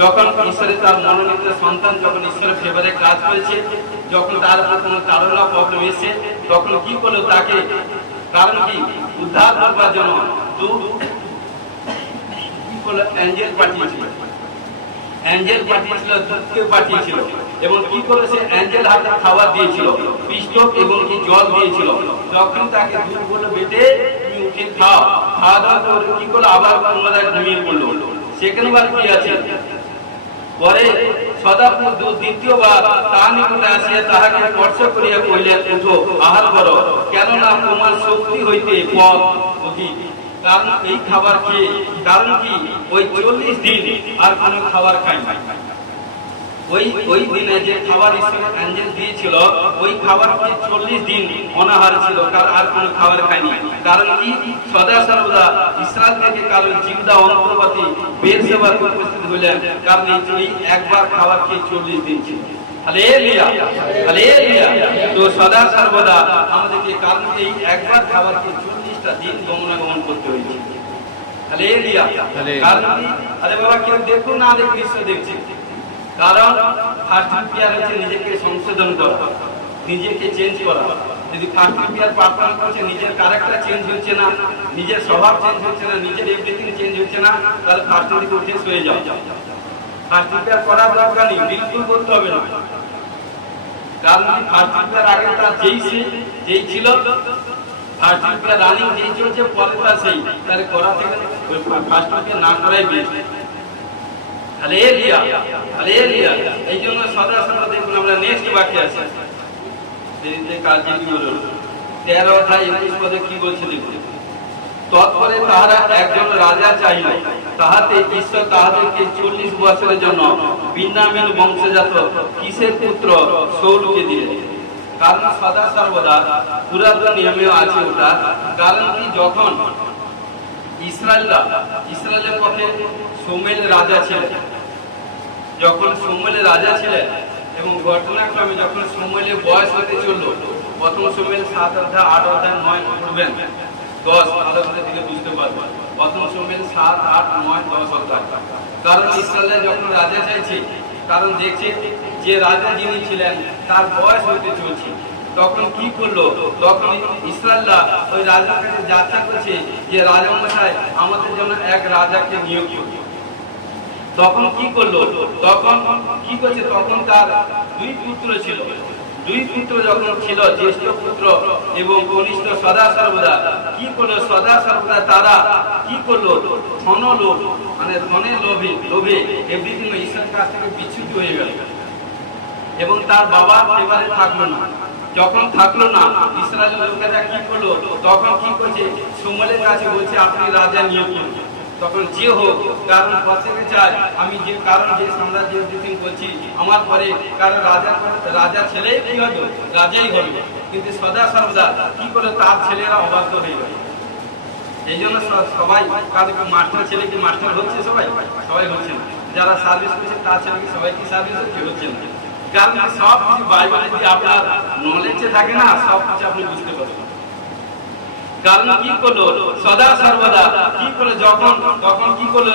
যখন ঈশ্বরের তার মনোনীত সন্তান যখন ঈশ্বরের ফেভারে কাজ করেছে, যখন তার উপর কোনো কারণা প্রবলেম এসেছে, তখন কি করলো, তাকে কারণ কি উদ্ধার করবার জন্য কি করলো, অ্যাঞ্জেল পাঠিয়েছিল। অ্যাঞ্জেল পাঠিয়েছিল, দূতকে পাঠিয়েছিল এবং কি করে সে অ্যাঞ্জেল হাতে খাবার দিয়েছিল, পিষ্টক এবং কি জল দিয়েছিল। যখন তাকে দূত বলল, বেটে তুমি উঠে খাও, খাওয়া দাওয়া করে কি করলো, আবার পুনরায় ঘুমিয়ে পড়লো। সেকেন্ড বার কি আছে, পরে সদাপ্রভু দূত দ্বিতীয়বার তার নিকটে আসিয়া তাহাকে স্পর্শ করিয়া কইলেন, উঠো, আহার করো, কেননা তোমার শক্তি হইতে পথ অধিক। কারণ এই খাবার খেয়ে, কারণ কি ওই 40 দিন আর কোনো খাবার খাই নাই। ওই ওই দিনে যে খাবার ঈশ্বরের অ্যাঞ্জেল দিয়েছিল, ওই খাবারটি 40 দিন অনাহার ছিল, আর কোনো খাবার খায়নি। কারণ কি? সদা সর্বদা ইসরায়েল থেকে কারণ জিউদা অন্তর্বর্তী বেরশেবাতে উপস্থিত হলেন, কারণ এই একবার খাবার খেয়ে 40 দিন ছিল। Hallelujah, hallelujah. তো সদা সর্বদা আমাদেরকে কারণ এই একবার খাবার খেয়ে 40টা দিন গমনাগমন করতে হয়েছে। হালেলুয়া। কারণ আরে বাবা, কেউ দেখুন না দেখুন, ঈশ্বর দেখছে। কারণ ফার্স্ট প্রিয়ার হচ্ছে নিজেকে সংশোধন করা, নিজেকে চেঞ্জ করা। যদি ফার্স্ট প্রিয়ার প্রার্থনা করছে, নিজের ক্যারেক্টার চেঞ্জ হচ্ছে না, নিজের স্বভাব চেঞ্জ হচ্ছে না, নিজের এভরিথিং চেঞ্জ হচ্ছে না, তাহলে ফার্স্ট দিকে উঠে শুয়ে যাও। ফার্স্ট প্রিয়ার করার দরকার নেই, বিলকুল করতে হবে না। কারণ ফার্স্ট প্রিয়ার আগে তার যেই ছিল, ফার্স্ট প্রিয়ার রানিং যেই চলছে, পরে তার সেই, তাহলে করা থেকে ফার্স্ট প্রিয়ার না করাই বেশি। Hallelujah, hallelujah. এই জন্য সদা সদা দেখুন, আমরা নেক্সট বাক্যে আছি, দেরিতে কার্যটি হলো 13 অধ্যায় 21 পদে কি বলছে দেখুন। তৎপরে তাহারা একজন রাজা চাইল, তাহাতে ঈশ্বর তাহাদেরকে 40 বছরের জন্য বিন্যামীন বংশজাত কিসের পুত্র শাউলকে দিলেন। কারণ সদা সর্বদা পুরাতন নিয়মেও আছে ওটা। কারণ কি? যখন ইসরায়েলের পক্ষে শমূয়েল রাজা ছিলেন, যখন শমূয়েল রাজা ছিলেন এবং ঘটনাক্রমে যখন শমূয়েলের বয়স হতে চলল, প্রথম শমূয়েল 7 অধ্যায় 8 অধ্যায় 9 পড়বেন, 10 ভালো করে দিকে বুঝতে পারবেন। প্রথম শমূয়েল 7, 8, 9, 10 অধ্যায়। কারণ ইসরায়েলে যখন রাজা চাইছে, কারণ দেখছে যে রাজা যিনি ছিলেন তার বয়স হতে চলছে, তখন কি করলো? তখন ইসরায়েলরা ওই রাজার কাছে যাত্রা করছে যে রাজামশাই আমাদের জন্য এক রাজাকে নিয়োগ করুন। তখন কি করলো? তখন কি করছে? তখন তার 2 পুত্র ছিল। 2 পুত্র যখন ছিল, জ্যেষ্ঠ পুত্র এবং কনিষ্ঠ, সদা সর্বদা কি করলো? সদা সর্বদা তারা কি করলো? ধনলোভ, মানে ধনের লোভে এভরিথিং ঈশ্বরের কাছ থেকে বিচ্যুত হয়ে গেল এবং তার বাবা এবারে থাকলো না। যখন থাকলো না, ইসরায়েলের লোকেরা কি করলো? তখন কি করছে? শমূয়েলের কাছে বলছে আপনি রাজা নিয়োগ করুন। তখন যে হোক, কারণ প্রত্যেকে চায় আমি যে কারণ যে সাম্রাজ্য দিন করছি, আমার পরে কারণ রাজা ছেলেই কি হবে? রাজাই হবে। কিন্তু সদা সর্বদা কি করে তার ছেলেরা অবাধ্য হয়ে গেল। এই জন্য সবাই, কারণ মাস্টার ছেলে কি মাস্টার হচ্ছে? সবাই হচ্ছে না। যারা সার্ভিস করছে তার ছেলে কি সবাই কি সার্ভিস হচ্ছে না। কারণ সব কিছু বাইবেলে যদি আপনার নলেজে থাকে না, সব কিছু আপনি বুঝতে পারবেন। কারণ কি করলো? সদা সর্বদা কি করে যখন কি করলো?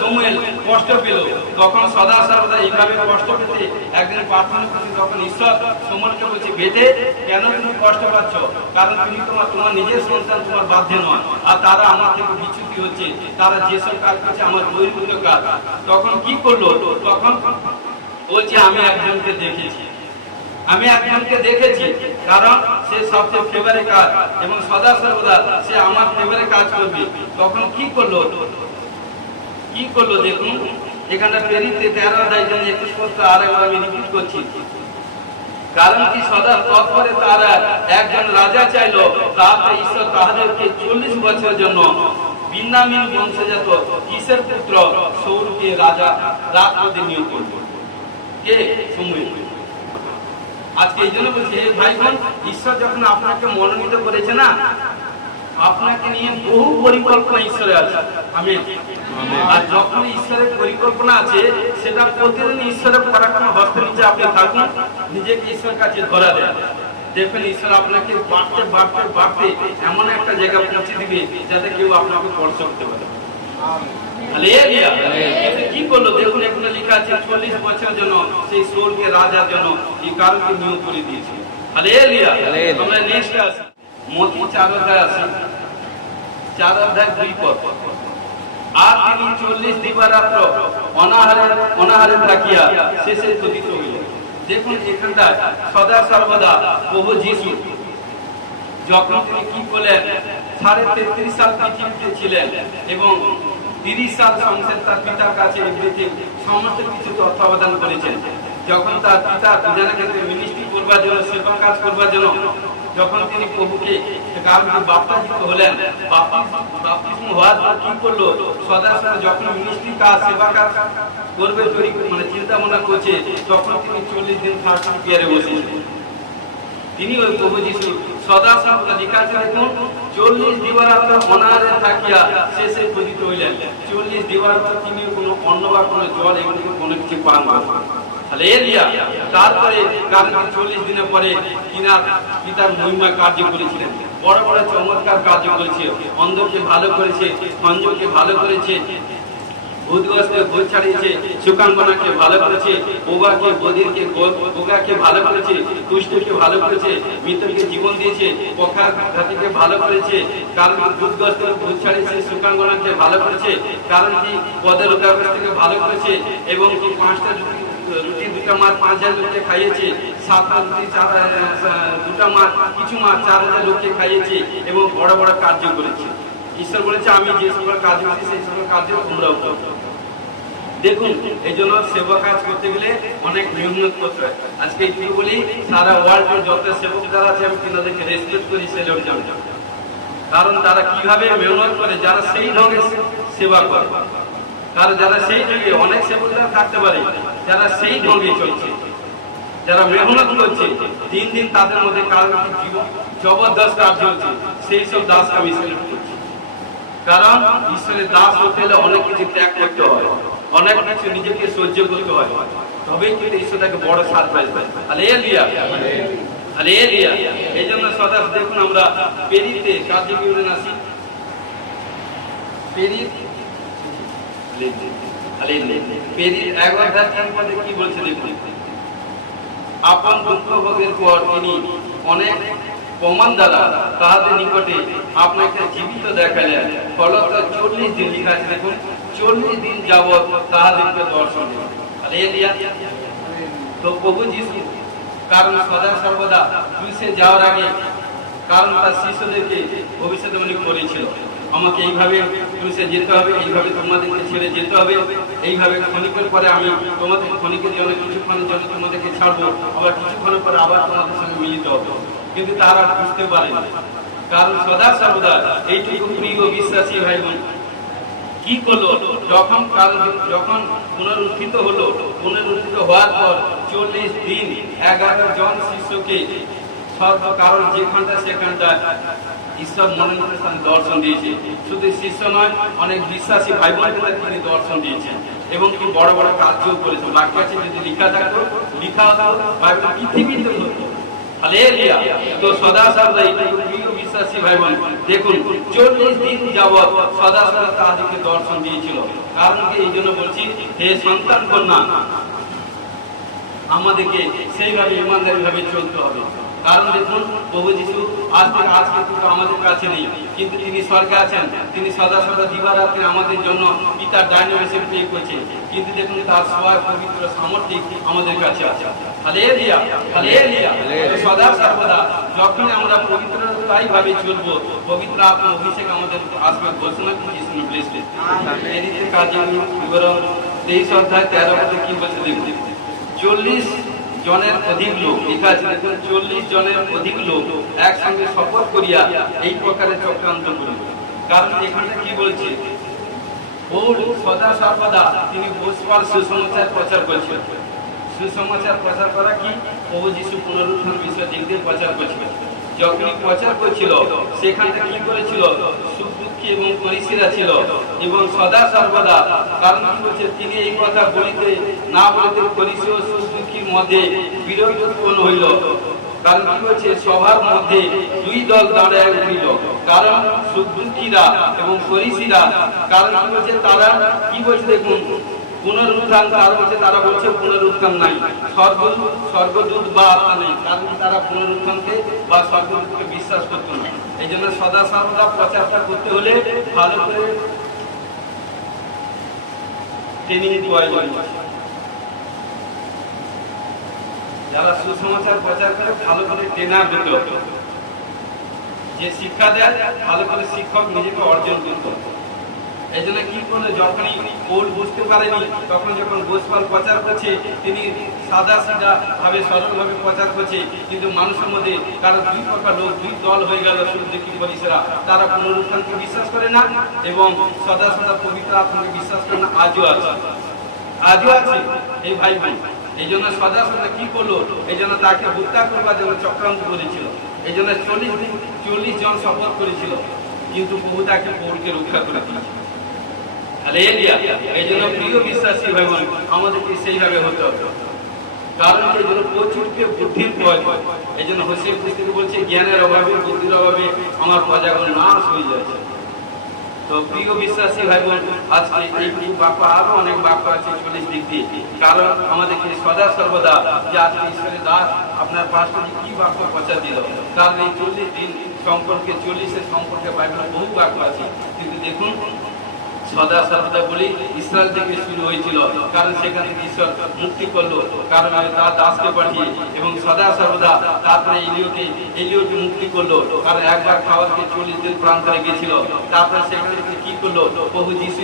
শমূয়েল কষ্ট পেল, তখন সদা সর্বদা এইভাবে কষ্ট পেতে একদিন প্রার্থনা করতে, তখন ঈশ্বর শমূয়েলকে বলছে, বেটে কেন তুমি কষ্ট পাচ্ছ? কারণ তুমি তোমার নিজের সন্তান তোমার বাধ্যে নয়, আর তারা আমার থেকে বিচ্যুতি হচ্ছে, তারা যেসব কাজ করছে আমার বহির্ভূত কাজ। তখন কি করলো? তখন বলছে আমি একজনকে দেখেছি, কারণ সে সবচেয়ে ফেভারে কাজ এবং সদা সর্বদা সে আমার ফেভারে কাজ করবে। তখন কি করলো? দেখুন এখানটা পেরিতে 13 অধ্যায় 21 পদ আরেকবার আমি রিপিট করছি। কারণ কি? সদা তৎপরে তারা একজন রাজা চাইলো, তাতে ঈশ্বর তাহাদেরকে 40 বছরের জন্য বিন্যামীন বংশজাত কিসের পুত্র শাউলকে রাজপদে নিয়োগ করলো। কে? শমূয়েল। আজকে এই জন্য বলছি ভাই বোন, ঈশ্বর যখন আপনাকে মনোনীত করেছে না, আপনাকে নিয়ে বহু পরিকল্পনা ঈশ্বরের আছে। আমেন। আর যখন ঈশ্বরের পরিকল্পনা আছে, সেটা প্রতিদিন ঈশ্বরের পরাক্রম হস্তে নিচে আপনি থাকুন, নিজেকে ঈশ্বরের কাছে ধরা দেন, দেখবেন ঈশ্বর আপনাকে বাড়তে এমন একটা জায়গা পৌঁছে দিবে যাতে কেউ আপনাকে স্পর্শ করতে পারে। কি করলো? দেখুন এখানে লেখা আছে 40 বছরের জন্য সেই শাউলকে রাজার জন্য এই কারণকে নিয়োগ করে দিয়েছে। হালেলুয়া। আমরা নেক্সট আসি, মতি 4 অধ্যায় আসি, 4 অধ্যায় 2 পদ। আর তিনি 40 দিবারাত্র অনাহারে থাকিয়া শেষে পতিত হইলেন। দেখুন এখানটা সদা সর্বদা প্রভু যিশু যখন তিনি কি করলেন, 33.5 সাল পৃথিবীতে ছিলেন এবং 30 সাল সংসার তার পিতার কাছে সমস্ত কিছু তত্ত্বাবধান করেছেন। যখন তার পিতা দুজনের ক্ষেত্রে মিনিস্ট্রি করবার জন্য, সেবা কাজ করবার জন্য যখন তিনি প্রভুকে কারণ বাপ্তিস্ম হলেন, বাপ্তিস্ম হওয়ার পর কি করলো, সদা সদা যখন মিনিস্ট্রি কাজ সেবা কাজ করবে তৈরি মানে চিন্তা ভাবনা করছে, তখন তিনি 40 দিন ফাস্টিং পিয়ারে বসেছিলেন। তিনি ওই প্রভু যিশু সদা সর্বদা লেখা আছে দেখুন, 40 দিবারাত্র অনাহারে থাকিয়া শেষে পতিত হইলেন। 40 দিবারাত্র তিনি কোনো অন্ন বা কোনো জল এগুলো কোনো কিছু পান না। হালেলুয়া। তারপরে কারণ 40 দিনের পরে তিনার পিতার মহিমা কার্য করেছিলেন, বড় বড় চমৎকার কার্য করেছে, অন্ধকে ভালো করেছে, খঞ্জকে ভালো করেছে, ভূতগ্রস্তকে ভূত ছাড়িয়েছে, সুকাঙ্গনাকে ভালো করেছে, বোগাকে বধিরকে বোগাকে ভালো করেছে, দুষ্টকে ভালো করেছে, মৃতকে জীবন দিয়েছে, পক্ষাঘাতীকে ভালো করেছে, কারণ ভূতগ্রস্তকে ভূত ছাড়িয়েছে, সুকাঙ্গনাকে ভালো করেছে, কারণ কি পদের লোকাগ্রস্তকে ভালো করেছে, এবং কি 5টা রুটি 2টা মাছ 5000 লোককে খাইয়েছে, 7টা রুটি 2টা মাছ কিছু মাছ 4000 লোককে খাইয়েছে, এবং বড় বড় কার্য করেছে। ঈশ্বর বলেছে আমি যে সকল কাজ করছি সেই সকল কাজে তোমরাও করো। দেখুন, এই জন্য সেবা কাজ করতে গেলে অনেক মেহনত করতে হয়। আজকে একটু বলি, সারা ওয়ার্ল্ডের যত সেবক যারা আছে আমি তাদেরকে রেসপেক্ট করি, সেলুট জানাই। কারণ তারা কিভাবে মেহনত করে, যারা সেই ঢঙে সেবা করে, কারণ যারা সেই ঢঙে, অনেক সেবকরা থাকতে পারে যারা সেই ঢঙে চলছে, যারা মেহনত করছে দিন দিন, তাদের মধ্যে কারণ জীবন জবরদস্ত কাজ চলছে, সেই সব দাসকে আমি সেলুট করছি। কারণ ঈশ্বরের দাস হতে হলে অনেক কিছু ত্যাগ করতে হয়, অনেক কিছু নিজেকে সহ্য করতে হয়, তবেই কিন্তু ঈশ্বর তাকে বড় সারপ্রাইজ দেয়। Hallelujah, hallelujah. এই জন্য সদা দেখুন আমরা পেরিতে কাজে বিবরণ আসি, পেরিত পেরিত 11 পদে কি বলছে দেখুন, আপন দুঃখ ভোগের পর তিনি অনেক প্রমাণ দ্বারা তাহাদের নিকটে আপনাকে জীবিত দেখালেন। ফলত 40 দিন লেখা আছে দেখুন, 40 দিন যাবৎ তাহাদেরকে দর্শন দিলেন। হালেলুয়া। তো প্রভু যিশু কারণ সদা সর্বদা ক্রুশে যাওয়ার আগে কারণ তার শিষ্যদেরকে ভবিষ্যৎবাণী করেছিল, আমাকে এইভাবে ক্রুশে যেতে হবে, এইভাবে তোমাদেরকে ছেড়ে যেতে হবে, এইভাবে ক্ষণিকের পরে আমি তোমাদের ক্ষণিকের জন্য কিছুক্ষণের জন্য তোমাদেরকে ছাড়বো, আবার কিছুক্ষণের পরে আবার তোমাদের সঙ্গে মিলিত হবে। কিন্তু তারা বুঝতে পারেনি, কারণ সদা সর্বদা এইটুকু প্রিয় বিশ্বাসী ভাই বোন কি করলো, যখন পুনরুত্থিত হলো, পুনরুত্থিত হওয়ার পর 40 দিন 11 জন শিষ্যকে কারণ যেখানটা সেখানটা ঈশ্বর মনের মধ্যে দর্শন দিয়েছে। শুধু শিষ্য নয়, অনেক বিশ্বাসী ভাই বোনদের তিনি দর্শন দিয়েছেন, এবং কি বড় বড় কার্যও করেছেন। বাক্য আছে যদি লেখা থাকতো, লেখা হতো বাইবেল পৃথিবীতে হতো। হালেলুয়া। তো সদা সর্বদা এইটুকু প্রিয় বিশ্বাসী ভাই বোন দেখুন, 40 দিন যাবৎ সদা সর্বদা তাদেরকে দর্শন দিয়েছিল। কারণ কি এই জন্য বলছি, হে সন্তান কন্যা, আমাদেরকে সেইভাবে ইমানদারি ভাবে চলতে হবে। কারণ দেখুন, প্রভু যিশু আজকে কিন্তু আমাদের কাছে নেই, কিন্তু তিনি স্বর্গে আছেন, তিনি সদা সদা দিবারাত্রি আমাদের জন্য পিতার ডাইনে বসে প্রে করছে, কিন্তু দেখুন তার সবাই পবিত্র সামর্থ্য আমাদের কাছে আছে। Hallelujah, hallelujah. সদা সর্বদা যখন আমরা পবিত্রতাই ভাবে চলবো, পবিত্র আত্মা অভিষেক আমাদের আসবে। ঘোষণা যিশু ব্লেসড। এদিকে কাজে বিবরণ 23 অধ্যায় 13 পদে কি বলছে দেখুন, 40 জনের অধিক লোক, লেখা আছে দেখুন, 40 জনের অধিক লোক একসঙ্গে শপথ করিয়া এই প্রকারে চক্রান্ত করিল। কারণ এখানে কি বলছে, সদা সর্বদা তিনি বসবার সুসমাচার প্রচার করেছিলেন। সুসমাচার প্রচার করা কি, প্রভু যিশু পুনরুত্থান বিষয়ে দিক দিয়ে প্রচার করছিল। যখনই প্রচার করছিল সেখানটা কি করেছিল, সুখ দুঃখী এবং পরিষীরা ছিল, এবং সদা সর্বদা কারণ কি বলছে, তিনি এই কথা বলিতে না বলিতে পরিষী ও সুখ দুঃখীর মধ্যে বিরোধ উৎপন্ন হইল। কারণ কি বলছে, সবার মধ্যে 2 দল দাঁড়ায় উঠিল, কারণ সুখ দুঃখীরা এবং পরিষীরা। কারণ কি বলছে, তারা কি বলছে দেখুন, পুনরুত্থান, তারা বলছে পুনরুত্থান নাই, স্বর্গদূত বা আত্মা নেই। কারণ তারা পুনরুত্থানকে বা স্বর্গদূতকে বিশ্বাস করতো না। এই জন্য সদা সর্বদা প্রচারটা করতে হলে ভালো করে ট্রেনিং প্রয়োজন। যারা সুসমাচার প্রচার করে ভালো করে ট্রেনার হতে হবে, যে শিক্ষা দেয় ভালো করে শিক্ষক নিজেকে অর্জন করতে হবে। এই জন্য কি করলো, যখনই পৌল বুঝতে পারেনি তখন যখন গোসপাল প্রচার করছে, তিনি সাদা সাদা ভাবে সরলভাবে প্রচার করছে, কিন্তু মানুষের মধ্যে কারো দুই প্রকার লোক, দুই দল হয়ে গেল। শুদ্ধি পরিষেরা তারা পুনরুত্থানকে বিশ্বাস করে না এবং সদা সদা পবিত্র আত্মাকে বিশ্বাস করে না। আজও আছে, আজও আছে এই ভাই ভাই। এই জন্য সদা সদা কি করলো, এই জন্য তাকে হত্যা করবার জন্য চক্রান্ত করেছিল। এই জন্য 40 জন শপথ করেছিল, কিন্তু প্রভু তাকে পৌলকে রক্ষা করে দিয়েছিল। এই জন্য প্রিয় বিশ্বাসী ভাই বোন, আমাদেরকে সেইভাবে হতে হবে। কারণ এই জন্য প্রচুরকে বুদ্ধির প্রয়োজন। এই জন্য হোসেয়া পুস্তকে বলছে, জ্ঞানের অভাবে, বুদ্ধির অভাবে আমার প্রজাগণ নাশ হয়ে যাচ্ছে। তো প্রিয় বিশ্বাসী ভাই বোন, আজকে এই বাক্য আরো অনেক বাক্য আছে 40 দিক দিয়ে। কারণ আমাদেরকে সদা সর্বদা যে আজকে ঈশ্বরের দাস আপনার পাশে কি বাক্য প্রচার দিল, কারণ এই 40 দিন সম্পর্কে, 40-এর সম্পর্কে বাইবেলে বহু বাক্য আছে। কিন্তু দেখুন, সদা সর্বদা বলি ইসরায়েল থেকে শুরু হয়েছিল, কারণ সেখান থেকে ঈশ্বর মুক্তি করলো, কারণ তার দাসকে পাঠিয়ে, এবং সদা সর্বদা তারপরে এলিওকে মুক্তি করলো, কারণ একবার খাওয়াকে 40 দিন প্রান্তরে গেছিল। তারপরে সেখান থেকে কি করলো, প্রভু যিশু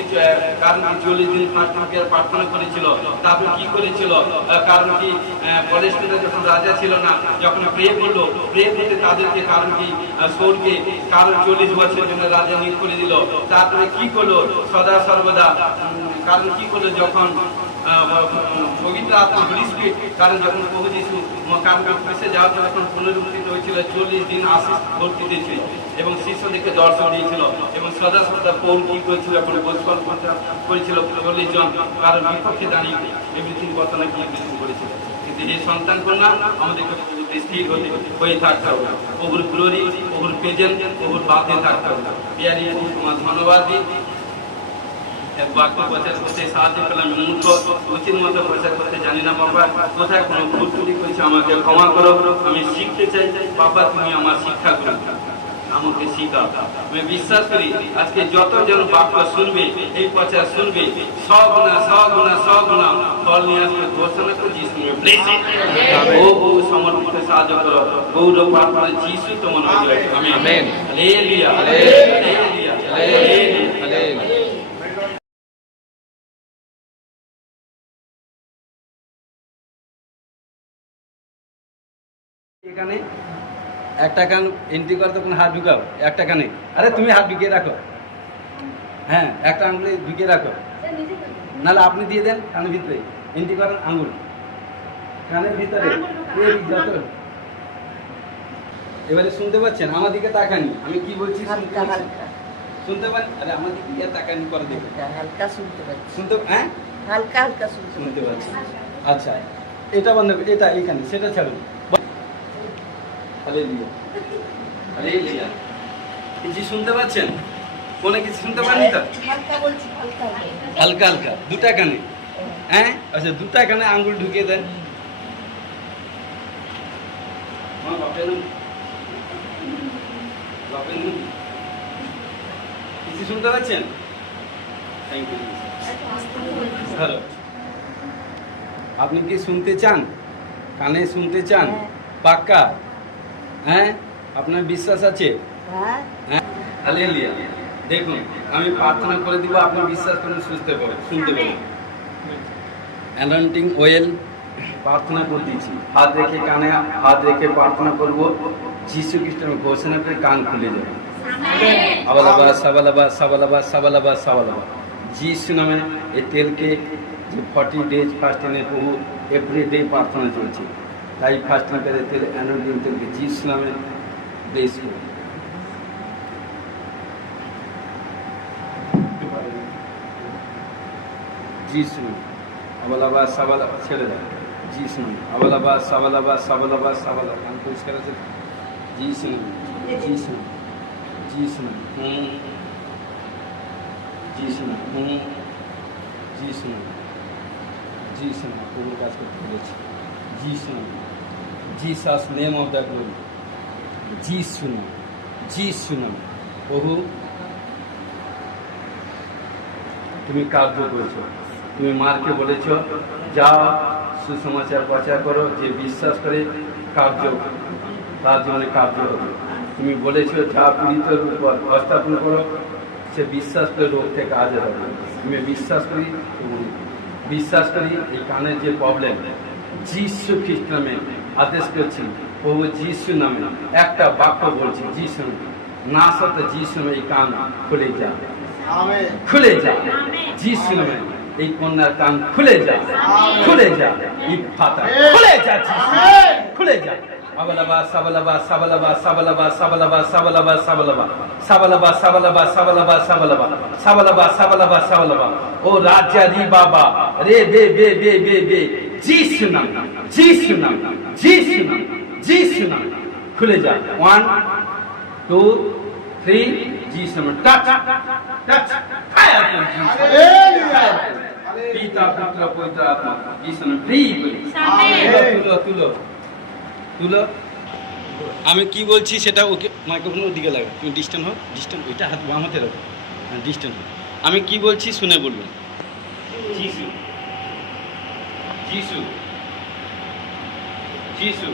কারণ কি 40 দিন প্রার্থনা করেছিল। তারপরে কি করেছিল, কারণ কি পলেস্টিনা যখন রাজা ছিল না, যখন প্রে করলো, প্রে করতে তাদেরকে কারণ কি সৌরকে কারণ 40 বছরের জন্য রাজা নিয়োগ করে দিল। তারপরে কি করলো, সদা সর্বদা কারণ কি করলো, যখন পবিত্র আত্মা স্পিরিট, কারণ যখন প্রভু যিশু কারণ ক্রুশে যাওয়ার পর যখন পুনরুত্থিত হয়েছিল, 40 দিন আশীষ ভর্তি দিয়েছিল এবং শিষ্যদেরকে দর্শন দিয়েছিল। এবং সদা সর্বদা পৌল কি করেছিল, এখন গোসপাল করেছিল 40 জন, কারণ বিপক্ষে দাঁড়িয়ে এভরিথিং কথা না গিয়ে মৃত্যু করেছিল। কিন্তু এই সন্তান কন্যা আমাদেরকে স্থির হয়ে থাকতে হবে, প্রভুর গ্লোরি, প্রভুর প্রেজেন্ট, প্রভুর বাদে থাকতে হবে। বিহারি তোমার ধন্যবাদ দিই। এক বাক্য প্রচার করতে সাহায্য করলাম, মূর্খ উচিত মতো প্রচার করতে জানি না বাবা, কোথায় কোনো ভুল ত্রুটি করেছে আমাকে ক্ষমা করো। আমি শিখতে চাই বাবা, তুমি আমার শিক্ষা করো, আমাকে শিখাও। আমি বিশ্বাস করি আজকে যতজন বাক্য শুনবে, এই প্রচার শুনবে, সগুণা ফল নিয়ে আসবে ঘোষণা করে যিশু ও সমর্পিত সাহায্য করো। গৌরব প্রার্থনা যিশু তোমার মধ্যে। আমেন। Hallelujah, hallelujah, hallelujah. এখানে একটা কান এন্ট্রি করতে কোনো হাত ঢুকাও, একটা কানে, আরে তুমি হাত ঢুকিয়ে রাখো, হ্যাঁ একটা আঙুলে ঢুকিয়ে রাখো, নাহলে আপনি দিয়ে দেন কানের ভিতরে এন্ট্রি করেন আঙুল কানের ভিতরে। এবারে শুনতে পাচ্ছেন? আমার দিকে তাকানি, আমি কি বলছি শুনতে পান? আরে আমার দিকে তাকানি করে দেখুন, হালকা শুনতে পাচ্ছি, শুনতে হ্যাঁ হালকা হালকা শুনতে পাচ্ছি। আচ্ছা এটা বন্ধ, এটা এইখানে, সেটা ছাড়ুন। Hallelujah, hallelujah. কিছু শুনতে পাচ্ছেন? কোনো কিছু শুনতে পাননি তো? হালকা হালকা দুটা কানে, হ্যাঁ আচ্ছা দুটা কানে আঙ্গুল ঢুকিয়ে দেন। কিছু শুনতে পাচ্ছেন? Thank you. ভালো। আপনি কি শুনতে চান? কানে শুনতে চান? পাক্কা? হ্যাঁ আপনার বিশ্বাস আছে? হ্যাঁ। হালেলুয়া। দেখুন আমি প্রার্থনা করে দিব, আপনি বিশ্বাস করে শুনতে পারেন, শুনতে পারেন। অ্যানয়েন্টিং অয়েল প্রার্থনা করে দিয়েছি, হাত রেখে কানে হাত রেখে প্রার্থনা করব, যিশু খ্রিস্টের ঘোষণা করে কান খুলে যাবে। আবালাবা সাবালাবা সাবালাবা সাবালাবা সাবালাবা। যিশু নামে এই তেলকে যে 40 ডেজ ফাস্টিংয়ে প্রভু এভরিডে প্রার্থনা চলছে, তাই ফাস্টিং করে তেল অ্যানোয়েন্টিং তেলকে যিশু নামে ব্লেস করুন। যিশু আবালাবা সাবালাবা ছেড়ে দেয়, যিশু আবালাবা সাবালাবা সাবালাবা সাবালাবা কান পরিষ্কার আছে, যিশু যিশু যিশু যিশু যিশু যিশু প্রভুর কাজ করতে বলেছি, যিশু Jesus name of the glory, যিশু যিশু প্রভু তুমি কার্য করেছ, তুমি মারকে বলেছ যাও সুসমাচার প্রচার করো, যে বিশ্বাস করে কার্য তার জীবনে কার্য হবে। তুমি বলেছ যা পীড়িতের উপর হস্তাপন করো, সে বিশ্বাস করে রোগ থেকে আজ হবে। আমি বিশ্বাস করি এই কানের যে প্রবলেম যিশু খ্রিস্ট নামে আদেশ করছি, প্রভু যিশু নামে একটা বাক্য বলছি, যিশু না সত্য যিশু নামে এই কান খুলে যা, খুলে যা, যিশু নামে এই কন্যার কান খুলে যা, খুলে যা, এই ফাতা খুলে যা, খুলে যা। আবালাবা সাবালাবা সাবালাবা সাবালাবা সাবালাবা সাবালাবা সাবালাবা সাবালাবা সাবালাবা সাবালাবা সাবালাবা সাবালাবা সাবালাবা সাবালাবা ও রাজা রি বাবা রে বে বে বে বে বে যিশু নাম, যিশু নাম, যিশু নাম, যিশু নাম খুলে যা। 1 2 3 যিশু নাম টাচ টাচ ফায়ার। পিতা পুত্র পবিত্র আত্মা যিশু নাম ফ্রি তুলো তুলো তুলো। আমি কি বলছি সেটা ওকে মাইক্রোফোনের ওদিকে লাগে, তুমি ডিস্টেন্স হও, ডিস্টেন্স ওইটা হাত বাম হাতে রাখো, ডিস্টেন্স হও। আমি কি বলছি শুনে বলবেন। যিশু যিশু যিশু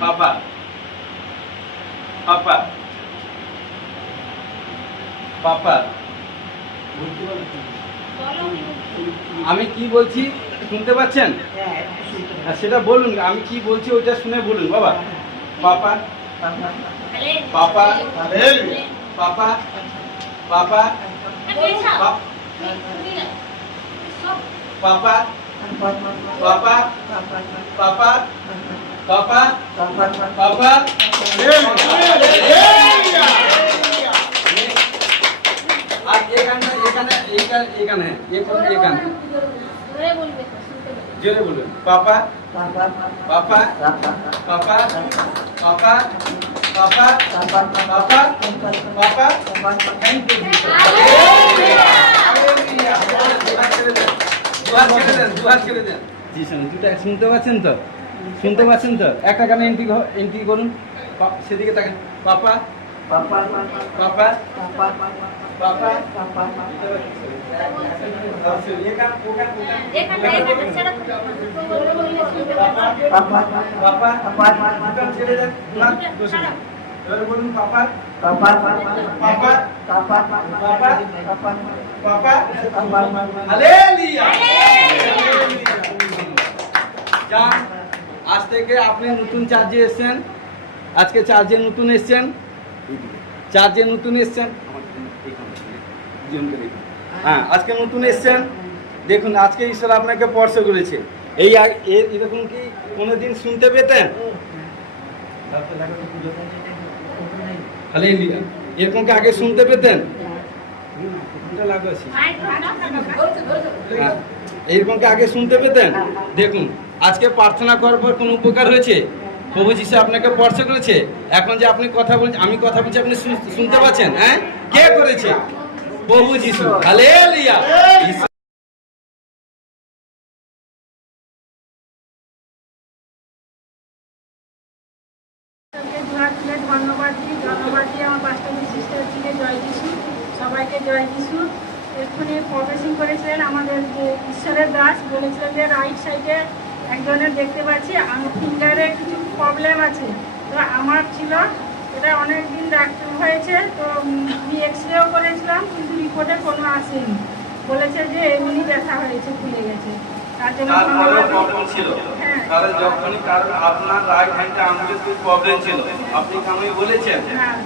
পাপা পাপা পাপা। আমি কি বলছি শুনতে পাচ্ছেন? সেটা বলুন, আমি কি বলছি ওইটা শুনে বলুন বাবা। পাপা পাপা পাপা পাপা পাপা পাপা পাপা পাপা পাপা। আর এখানে এখানে এখানে এখানে জোরে বলুন। পাপা পাপা পাপা পাপা পাপা পাপা পাপা। Thank you. জি শুনুন, দুটা শুনতে পাচ্ছেন তো? শুনতে পাচ্ছেন তো? একটা গানে এন্ট্রি করুন, সেদিকে তাকে। পাপা পাপা পাপা পাপা পাপা। বলুন পাপা পাপা পাপা পাপা পাপা পাপা। হালেলুয়া। যান, আজ থেকে আপনি নতুন চার্জে এসছেন, আজকে চার্জে নতুন এসছেন, চার্জে নতুন এসছেন। হ্যাঁ, আজকে নতুন এসছেন। দেখুন আজকে ঈশ্বর আপনাকে স্পর্শ করেছে। এই এরকম কি কোনোদিন শুনতে পেতেন? এরকম কি আগে শুনতে পেতেন? এরকম কি আগে শুনতে পেতেন? দেখুন আজকে প্রার্থনা করার পর কোন উপকার হয়েছে? প্রভু যিশু আপনাকে স্পর্শ করেছে। এখন যে আপনি কথা বলছেন, আমি কথা বলছি, আপনি শুনতে পাচ্ছেন? হ্যাঁ, কে করেছে? প্রভু যিশু। হালেলুয়া। ধন্যবাদ দিই আমার পাঁচটা সিস্টার থেকে। জয় যিশু, সবাইকে জয় যিশু। এক্ষুনি প্রবেশিং করেছিলেন আমাদের যে ঈশ্বরের দাস, বলেছিলেন যে রাইট সাইডে একজনের দেখতে পাচ্ছি আমার ফিঙ্গারে কিছু প্রবলেম আছে। তো আমার ছিল, এটা অনেক দিন ডাক্তার হয়েছে, তো আমি এক্সরেও করেছিলাম, কিন্তু রিপোর্টে কোনো আসেনি। বলেছে যে এমনি ব্যথা হয়েছে, খুলে গেছে। তার জন্য আপনার রাইট হ্যান্ডে আঙুলের কি প্রবলেম ছিল আপনি আমাকে বলেছেন,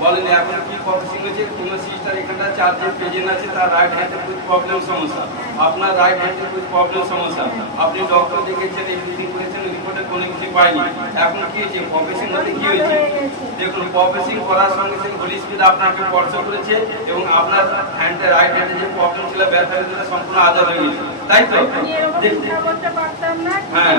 বলেন এখন কি প্রবলেম হয়েছে? কোন সিস্টার এখানটা চার্জে প্রেজেন্ট আছে, তার রাইট হ্যান্ডে কোন প্রবলেম সমস্যা, আপনার রাইট হ্যান্ডে কোন প্রবলেম সমস্যা, আপনি ডক্টর দেখেছেন, এডিটিং করেছেন, রিপোর্টে কোনো কিছু পাইনি। এখন কি হয়েছে? প্রফেশন হতে কি হয়েছে? দেখুন প্রফেশন করার সঙ্গে সঙ্গে হোলি স্পিরিট আপনাকে স্পর্শ করেছে এবং আপনার হ্যান্ডে রাইট হ্যান্ডে যে প্রবলেম ছিল ব্যথা ব্যথা সম্পূর্ণ আজাদ হয়ে গেছে, তাই তো? হ্যাঁ,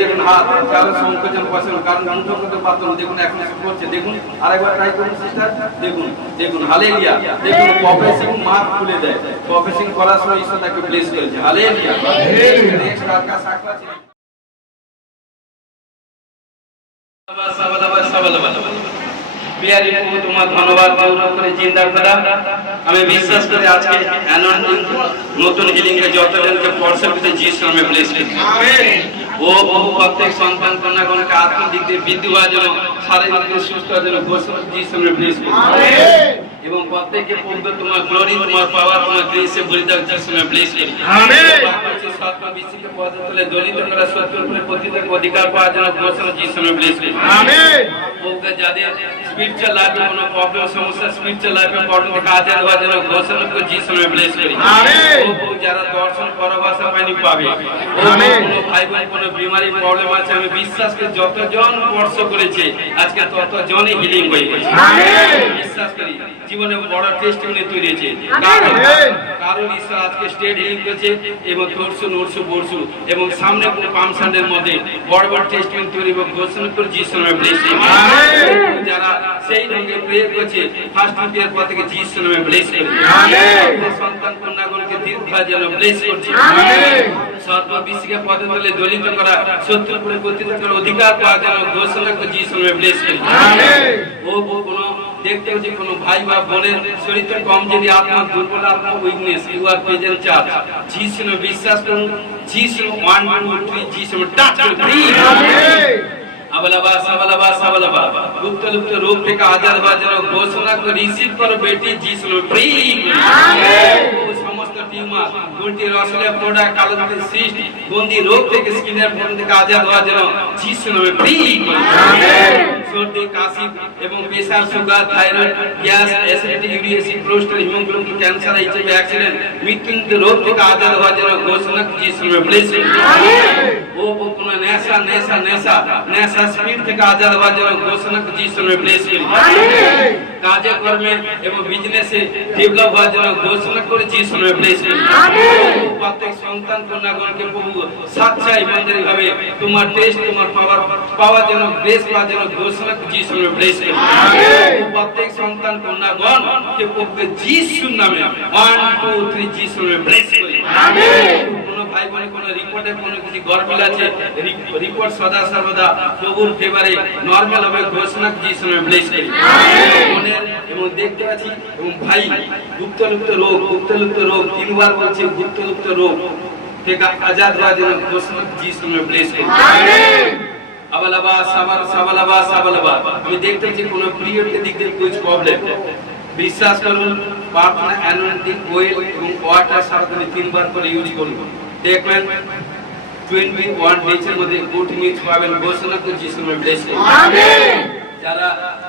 দেখুন হাত কারণ সংকোচন পছন্দ, কারণ মুখ করতে পারতাম। দেখুন এখন এসে করছে, দেখুন আরেকবার ট্রাই করুন সিস্টার। দেখুন দেখুন হালেলুয়া। দেখুন প্রফেসিং মার্ক খুলে দেয়, প্রফেসিং করার সময় ঈশ্বর তাকে ব্লেস করেছে। হালেলুয়া। নেক্সট কালকা সাকলা ছিল তোমার ধন্যবাদ করে চিন্তা করা। আমি বিশ্বাস করি আজকে নতুন হিলিং এ যতজনকে স্পর্শ করতে যিশু নামে ব্লেস করছি। আমেন। ও বহু প্রত্যেক সন্তান কন্যাগণকে আত্মিক দিক দিয়ে বৃদ্ধি হওয়ার জন্য, শারীরিক দিক দিয়ে সুস্থ হওয়ার জন্য ঘোষণা যিশু নামে ব্লেস করি। এবং প্রত্যেককে পবিত্র তোমার গ্লোরি, তোমার পাওয়ার, তোমার গ্রেসে ভরে দাও যিশু নামে ব্লেস করি। আমেন। সত্য বিশ্বকে পথে তুলে দলিত করা সত্যের উপরে প্রতিদিন অধিকার পাওয়ার জন্য ঘোষণা যিশু নামে ব্লেস করি। আমেন। ওকে যাদের স্পিরিচুয়াল লাইফে কোনো প্রবলেম সমস্যা, স্পিরিচুয়াল লাইফে প্রবলেম থেকে আজাদ হওয়ার জন্য ঘোষণা করে যিশু নামে ব্লেস করি। আমেন। ও যারা দর্শন পরভাষা পানি পাবে, আমেন। কোনো ভাই বোন কোনো বিমারি প্রবলেম আছে, আমি বিশ্বাস করি যতজন স্পর্শ করেছে আজকে ততজনই হিলিং হয়ে গেছে। আমেন। বিশ্বাস করি জীবনে বড় টেস্টিমনি তৈরি হয়েছে। কারণ ঈশ্বর আজকে স্টেট হিলিং করেছে এবং তরসু নরসু বরসু এবং সামনে পামসান্ডের মধ্যে বড় বড় টেস্টিমনি তৈরি হবে ঘোষণা করে যিশু নামে ব্লেস করি। আমেন। যারা সেই রঙে প্রে করেছে ফার্স্ট ইয়ার পর থেকে যিশু নামে ব্লেস করি। আমেন। সন্তান কন্যাগণকে দীর্ঘায়ু যেন ব্লেস করছি। আমেন। সর্ব বিশ্বকে পথে তুলে দলিত করা শত্রুর উপরে কর্তৃত্ব করার অধিকার পাওয়া যেন ঘোষণা করে যিশু নামে ব্লেস করি। আমেন। ও কোনো দেখতে হচ্ছে কোনো ভাই বা বোনের শরীর কম যদি আত্মা দুর্বল, আত্মা weakness, you are present charge যিশু নামে বিশ্বাস করুন। যিশু 1 2 3 যিশু নামে টাচ করুন। আমেন। আবলাবা সাবলাবা সাবলাবা লুপ্ত রোগ থেকে আজাদ হওয়ার জন্য ঘোষণা করে রিসিভ করো বেটি যিশু নামে ফ্রি। আমেন। সমস্ত টিউমার, গুলটি রসলে পোড়া, কালো দাগের সিস্ট, বন্দি রোগ থেকে স্কিনের প্রবলেম থেকে আজাদ হওয়ার জন্য যিশু নামে ফ্রি। আমেন। সর্দি, কাশি এবং pressure, sugar, thyroid, gas, acidity, uric acid, cholesterol, haemoglobin, cancer, HIV, accident, মৃত্যু রোগ থেকে আজাদ হওয়ার জন্য ঘোষণা করে যিশু নামে ব্লেস করি। আমেন। ও কোনো নেশা স্পিরিট থেকে আজাদ হওয়ার জন্য ঘোষণা করে যিশু নামে ব্লেস করি। আমেন। কাজে কর্মে এবং বিজনেসে ডেভেলপ হওয়ার জন্য ঘোষণা করে যিশু নামে ব্লেস করি। আমেন। প্রত্যেক সন্তান কন্যাগণকে প্রভু সচ্চাই ইমানদারিভাবে তোমার টেস্ট, তোমার পাওয়ার জন্য গ্রেস পাওয়ার জন্য ঘোষণা করে যিশু নামে ব্লেস করি। আমেন। প্রত্যেক সন্তান কন্যাগণকে প্রভু যিশুর নামে 1 2 3 যিশু নামে ব্লেস করি। আমেন। ভাই বোনের কোনো রিপোর্টে কোনো কিছু গড়বড় আছে, রিপোর্ট সদা সর্বদা প্রভুর ফেভারে নরমাল হবে ঘোষণা যিশু নামে ব্লেস করি। আমেন। এবং দেখতে পাচ্ছি এবং ভাই গুপ্ত লুপ্ত রোগ 3 বার বলছে গুপ্ত রোগ থেকে আজাদ হওয়ার জন্য ঘোষণা যিশু নামে ব্লেস করি। আমেন। আবলাবা সাবলাবা আমি দেখতে পাচ্ছি কোনো পিরিয়ডের দিক থেকে কিছু প্রবলেম, বিশ্বাস করুন প্রার্থনা, অ্যানোয়েন্টিং অয়েল এবং ওয়াটার সারাদিনে 3 বার করে ইউজ করুন, দেখবেন 21 ডেজের মধ্যে গুড নিউজ পাবেন ঘোষণা করে যিশু নামে ব্লেস করি। আমেন। যারা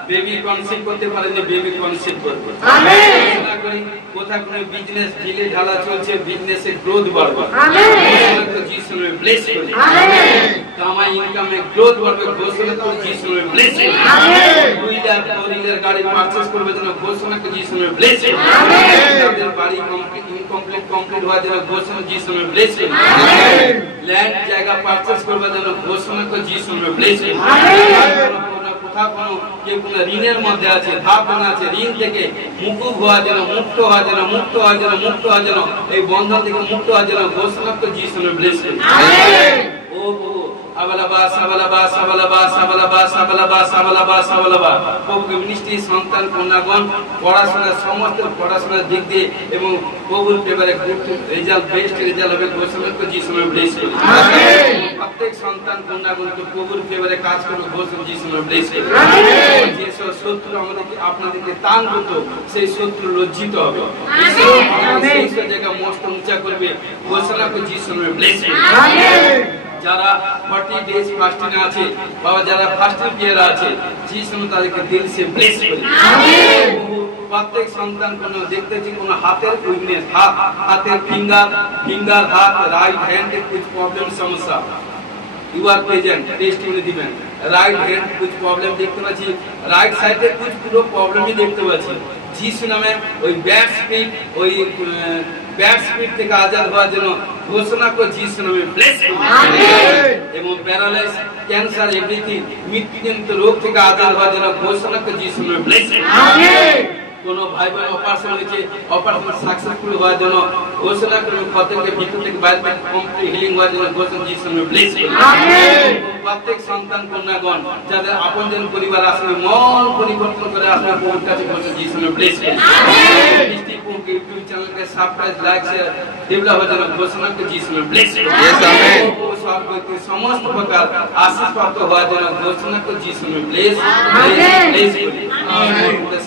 বেবি কনসিভ করতে পারেন যে বেবি কনসিভ করবে। আমেন। ঘোষণা করি কোথায় কোনো বিজনেস ঢিলে ঢালা চলছে, বিজনেসে গ্রোথ বাড়বে। আমেন। ঘোষণা করে যিশু নামে ব্লেস করি। আমেন। কামাই ইনকামে গ্রোথ বাড়বে ঘোষণা করে যিশু নামে ব্লেস করি। আমেন। হুইলার ফোর-হুইলার গাড়ি পারচেজ করবে যেন ঘোষণা করে যিশু নামে ব্লেস করি। আমেন। তাদের বাড়ি কমপ্লিট হওয়ার জন্য ঘোষণা যিশু নামে ব্লেস করি। আমেন। ল্যান্ড জায়গা পারচেজ করবে যেন ঘোষণা করে যিশু নামে ব্লেস করি। আমেন। কোনো ঋণের মধ্যে আছে, ধাপনা আছে, ঋণ থেকে মুক্ত হওয়ার জন্য এই বন্ধন থেকে মুক্ত হওয়ার জন্য ঘোষণা করে যিশু নামে ব্লেস করি। আমেন। ও আবলাবা সাবলাবা প্রভুকে মিষ্টি সন্তান কন্যাগণ সমস্ত পড়াশোনার দিক দিয়ে এবং প্রভুর ফেভারে রেজাল্ট, বেস্ট রেজাল্ট হবে ঘোষণা করে যিশু নামে ব্লেস করি। আমেন। প্রত্যেক সন্তান কন্যাগণকে প্রভুর ফেভারে কাজ করবে ঘোষণা যিশু নামে ব্লেস করি। আমেন। যে শত্রু আমাদেরকে আপনাদেরকে তান করতো সেই শত্রু লজ্জিত হবে। আমেন। সেই জায়গা মস্ত উঁচা করবে ঘোষণা করে যিশু নামে ব্লেস করি। আমেন। যারা 40 ডেজ ফাস্টিং আছে বাবা, যারা ফাস্টিং কেয়ার আছে যিশু তাদেরকে দিল সে ব্লেস করি। আমেন। প্রত্যেক সন্তান কোনো দেখতেছি কোনো হাতের উইকনেস, হাতের ফিঙ্গার হাত, রাইট হ্যান্ডে কিছু প্রবলেম সমস্যা, ইউ আর প্রেজেন্ট টেস্টিমনি দিবেন। রাইট হ্যান্ড কিছু প্রবলেম দেখতে পাচ্ছি, রাইট সাইডে কিছু পুরো প্রবলেমই দেখতে পাচ্ছি যিশু নামে। ওই ব্যাড স্পিড থেকে আজাদ হওয়ার জন্য ঘোষণা করে যিশু নামে ব্লেস করি। আমেন। এবং প্যারালাইজ, ক্যান্সার, এভরিথিং মৃত্যুজনিত রোগ থেকে আজাদ হওয়ার জন্য ঘোষণা করে যিশু নামে ব্লেস করি। আমেন। কোনো ভাই বোন অপারেশন হয়েছে, অপারেশন সাকসেসফুল হওয়ার জন্য ঘোষণা করে প্রত্যেকের ভিতর থেকে বাইরে থেকে কমপ্লিট হিলিং হওয়ার জন্য ঘোষণা যিশু নামে ব্লেস করি। প্রত্যেক সন্তান কন্যাগণ যাদের আপনজন পরিবার আসবে মন পরিবর্তন করে আসবে প্রভুর কাছে ঘোষণা যিশু নামে ব্লেস করি। মিষ্টি পুক ইউটিউব চ্যানেলকে সাবস্ক্রাইব লাইক শেয়ার ডেভেলপ হওয়ার জন্য ঘোষণা করে যিশু নামে ব্লেস করি। সমস্ত প্রকার আশীষ প্রাপ্ত হওয়ার জন্য ঘোষণা করে যিশু নামে ব্লেস ব্লেস করি।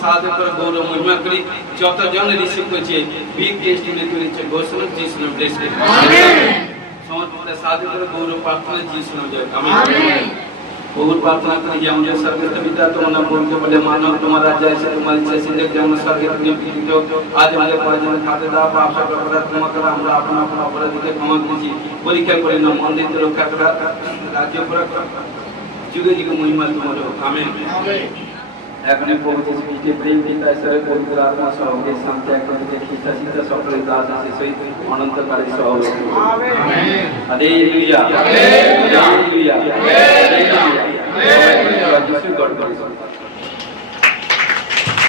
সাহায্য করে গৌরব মহিমা করি। যতজন রিসিভ করেছে বিগ টেস্টিমনি করেছে ঘোষণা যিশু নামে ব্লেস করি। সমস্ত সাহায্য করে গৌরব প্রার্থনা যিশু নামে জয় আমেন। बहुत प्रार्थना करें कि हम जो स्वर्ग के पिता तुम्हारा बोल के बड़े मानव तुम्हारा राज्य ऐसे तुम्हारी इच्छा सिद्ध कि हम स्वर्ग के पिता आज हमारे भोजन खाते दाप आप सब अपराध क्षमा करा हमरा अपना अपना अपराध के क्षमा कीजिए परीक्षा करे न मंदिर के रक्षा करा राज्य पूरा जुगे जुगे महिमा तुम्हारे हो आमीन अपने प्रभु यीशु मसीह के प्रेम पिता ईश्वर पवित्र आत्मा सौभाग्य शांति एकता खींचा सीता सकल दास से सहित अनंत काल सौभाग्य आमीन हालेलुया हालेलुया हालेलुया हालेलुया